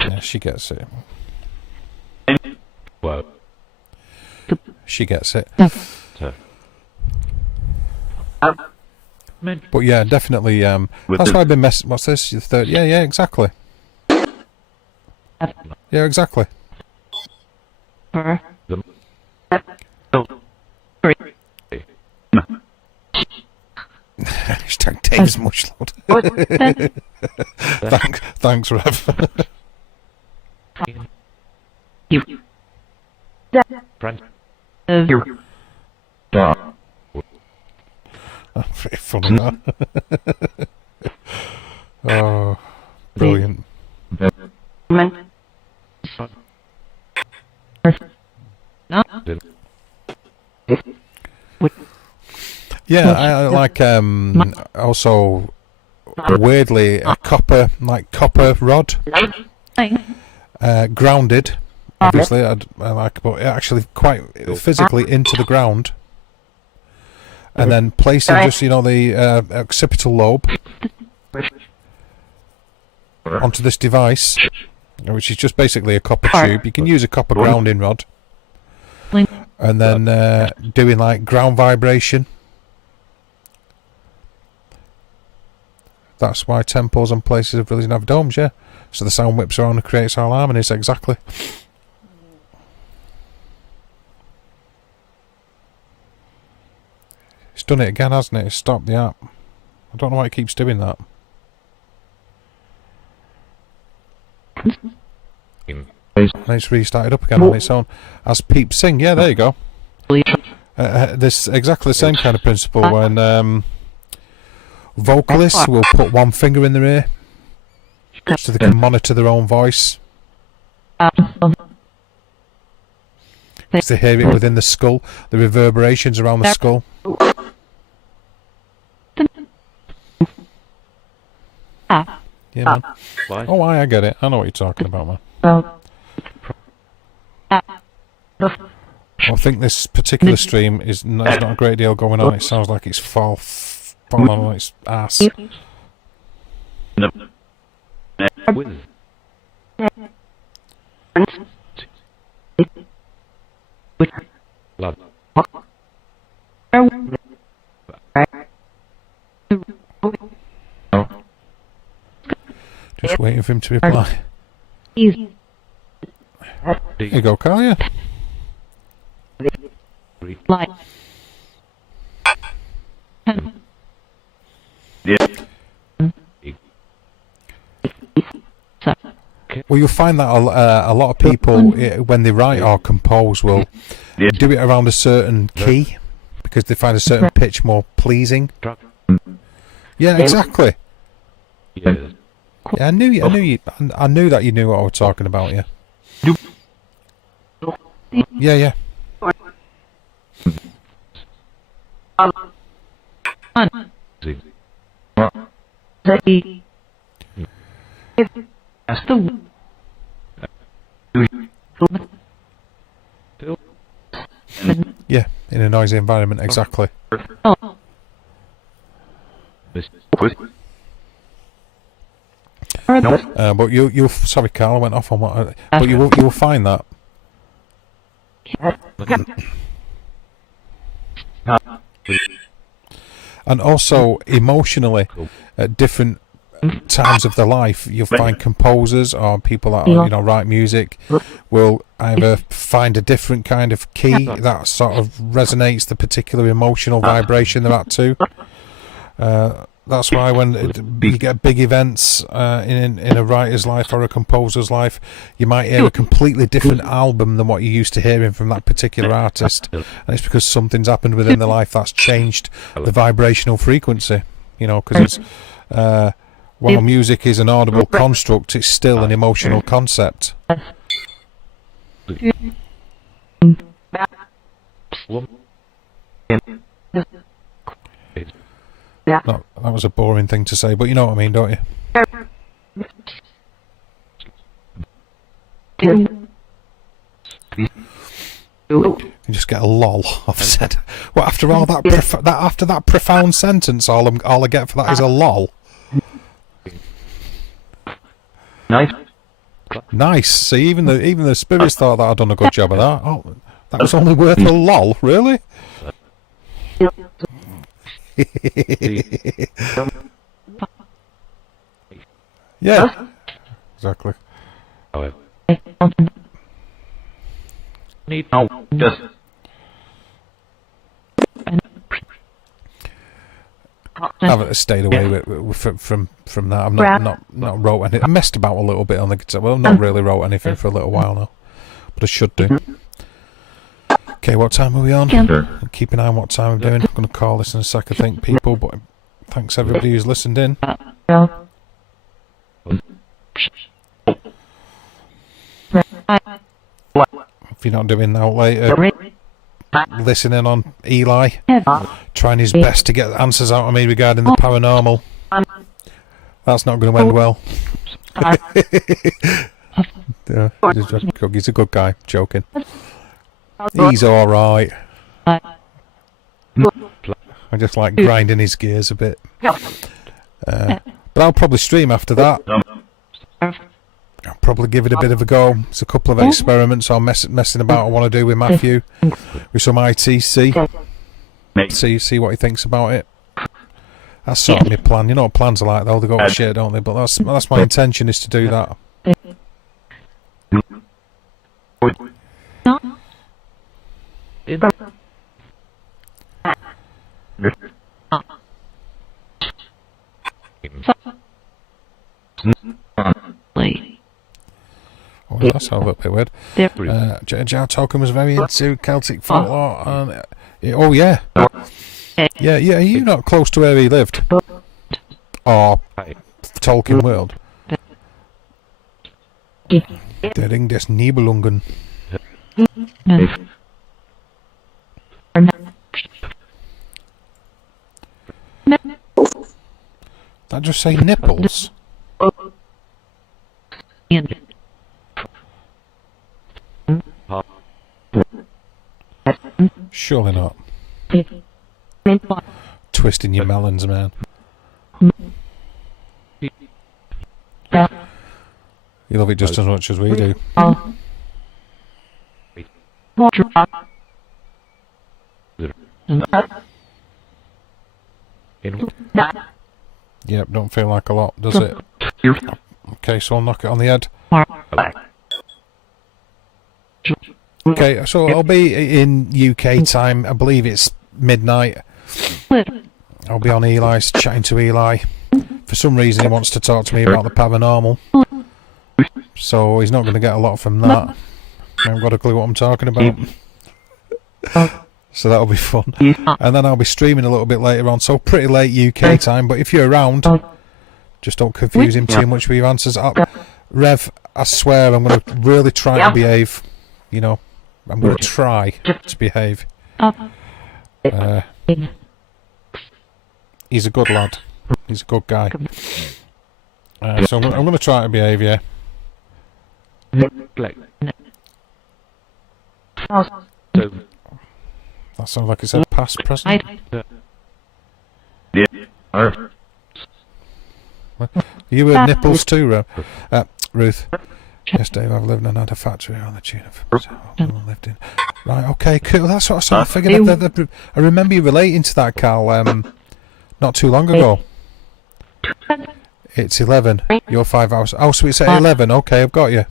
Yeah, she gets it. Well, She gets it. so. But yeah, definitely. That's why I've been messing. What's this? The third? Yeah, exactly. Yeah, exactly. Dave's much louder. Thanks, Rev. Friend. Pretty funny, that. Oh, brilliant. Yeah, I like also weirdly a copper rod, grounded. Obviously, I like, but actually quite physically into the ground, and then placing just the occipital lobe onto this device, which is just basically a copper tube. You can use a copper grounding rod, and then doing like ground vibration. That's why temples and places of religion have domes, yeah. So the sound whips around and creates our harmonies, exactly. It's done it again, hasn't it? It's stopped the app. I don't know why it keeps doing that. And it's restarted up again on its own. As peeps sing, yeah, there you go. This exactly the same kind of principle when vocalists will put one finger in their ear so they can monitor their own voice. Because they hear it within the skull, the reverberations around the skull. Yeah, man. Oh, I get it. I know what you're talking about, man. I think this particular stream is there's not a great deal going on. It sounds like it's falling on its ass. Just waiting for him to reply. Here you go, Carl, yeah. Well, you'll find that a lot of people, when they write or compose, will do it around a certain key because they find a certain pitch more pleasing. Yeah, exactly. Yeah, I knew that you knew what I was talking about. Yeah. Yeah. Yeah, in a noisy environment, exactly. But you'll sorry, Carl, I went off on what. But you will find that. And also emotionally, at different times of their life, you'll find composers or people that write music will either find a different kind of key that sort of resonates the particular emotional vibration they're at to. That's why when you get big events in a writer's life or a composer's life, you might hear a completely different album than what you're used to hearing from that particular artist, and it's because something's happened within their life that's changed the vibrational frequency. Because it's while music is an audible construct, it's still an emotional concept. No, that was a boring thing to say, but you know what I mean, don't you? You just get a lol. I've said. Well, after all that, after that profound sentence, all I get for that is a lol. Nice. See, even the spirits thought that I'd done a good job of that. Oh, that was only worth a lol, really? Yeah, exactly. I've stayed away from that. I've not wrote anything. I messed about a little bit on the guitar. Well, I've not really wrote anything for a little while now, but I should do. Okay, what time are we on? Keep an eye on what time I'm doing. I'm going to call this in a sec, I think, people, but thanks everybody who's listened in. If you're not doing that later, listening on Eli, trying his best to get answers out of me regarding the paranormal. That's not going to end well. Yeah, he's a good guy, joking. He's alright. I just like grinding his gears a bit. But I'll probably stream after that. I'll probably give it a bit of a go. There's a couple of experiments I'm messing about I want to do with Matthew, with some ITC. See what he thinks about it. That's sort of my plan. You know what plans are like though, they go to shit, don't they? But that's my intention, is to do that. Oh, that sounds a little bit weird. Jar Tolkien was very into Celtic folklore. And, oh, yeah. Yeah, are you not close to where he lived? Or Tolkien world? Der Ring des Nibelungen. That just say nipples? Surely not. Twisting your melons, man. You love it just as much as we do. Yep, don't feel like a lot, does it? Okay, so I'll knock it on the head. Okay, so I'll be in UK time. I believe it's midnight. I'll be on Eli's, chatting to Eli. For some reason he wants to talk to me about the paranormal. So he's not going to get a lot from that. I haven't got a clue what I'm talking about. So that'll be fun. And then I'll be streaming a little bit later on, so pretty late UK time. But if you're around, just don't confuse him too much with your answers. Rev, I swear I'm going to really try to behave. You know, I'm going to try to behave. He's a good lad. He's a good guy. So I'm going to try to behave, yeah. That sounds like it said past, present. You heard nipples too, Ruth? Yes, Dave, I've lived and had a factory on the tune of lived in. Right, okay, cool. That's what I sort of figured. I remember you relating to that, Carl, not too long ago. It's 11. You're 5 hours. Oh, so it's at 11. Okay, I've got you.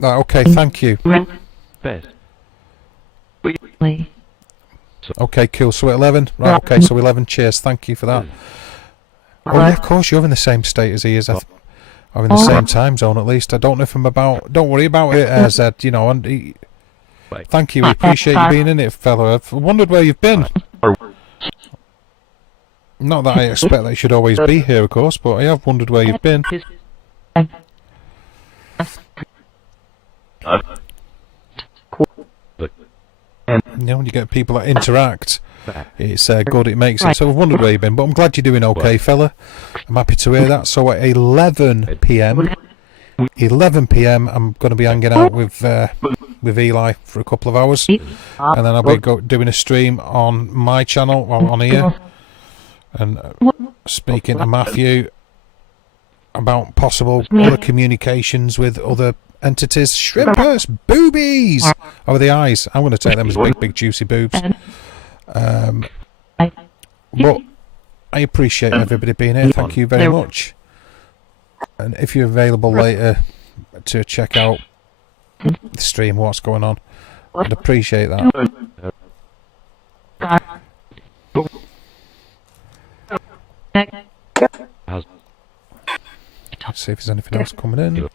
Right, okay, thank you. Okay, cool. So at 11. Right, okay, so 11. Cheers. Thank you for that. Oh, yeah, of course, you're in the same state as he is. I'm in the same time zone, at least. I don't know if I'm about... Don't worry about it, Zed, you know. And thank you. We appreciate you being in it, fella. I've wondered where you've been. Not that I expect that you should always be here, of course, but I have wondered where you've been. You know, when you get people that interact, it's good, it makes it. So I've wondered where you've been, but I'm glad you're doing okay, fella. I'm happy to hear that. So at 11 PM, I'm going to be hanging out with Eli for a couple of hours, and then I'll be doing a stream on my channel, on here, and speaking to Matthew about possible other communications with other entities. Shrimpers, boobies over the eyes. I'm going to take them as big juicy boobs. But I appreciate everybody being here. Thank you very much. And if you're available later to check out the stream, what's going on, I'd appreciate that. How's Let's see if there's anything else coming in.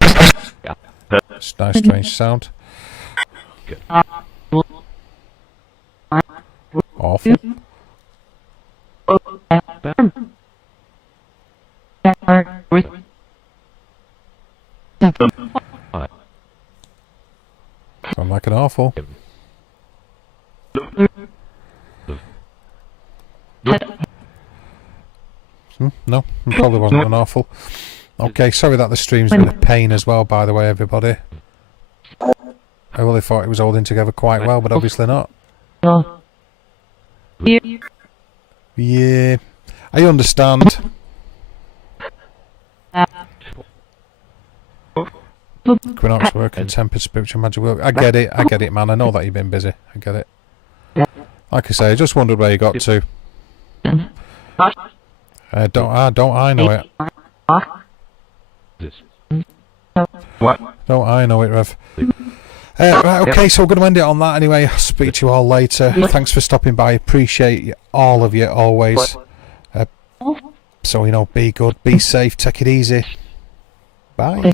It's a nice strange sound. Awful. Sound like an awful. No, it probably wasn't an awful. Okay, sorry that the stream's been a pain as well, by the way, everybody. I really thought it was holding together quite well, but obviously not. Yeah, I understand. Equinox work and tempered spiritual magic work. I get it, man. I know that you've been busy. I get it. Like I say, I just wondered where you got to. Don't I know it? this? Don't I know it, Rev? Right, okay, so we're going to end it on that anyway. I'll speak to you all later. Thanks for stopping by. Appreciate all of you always. So, you know, be good, be safe, take it easy. Bye.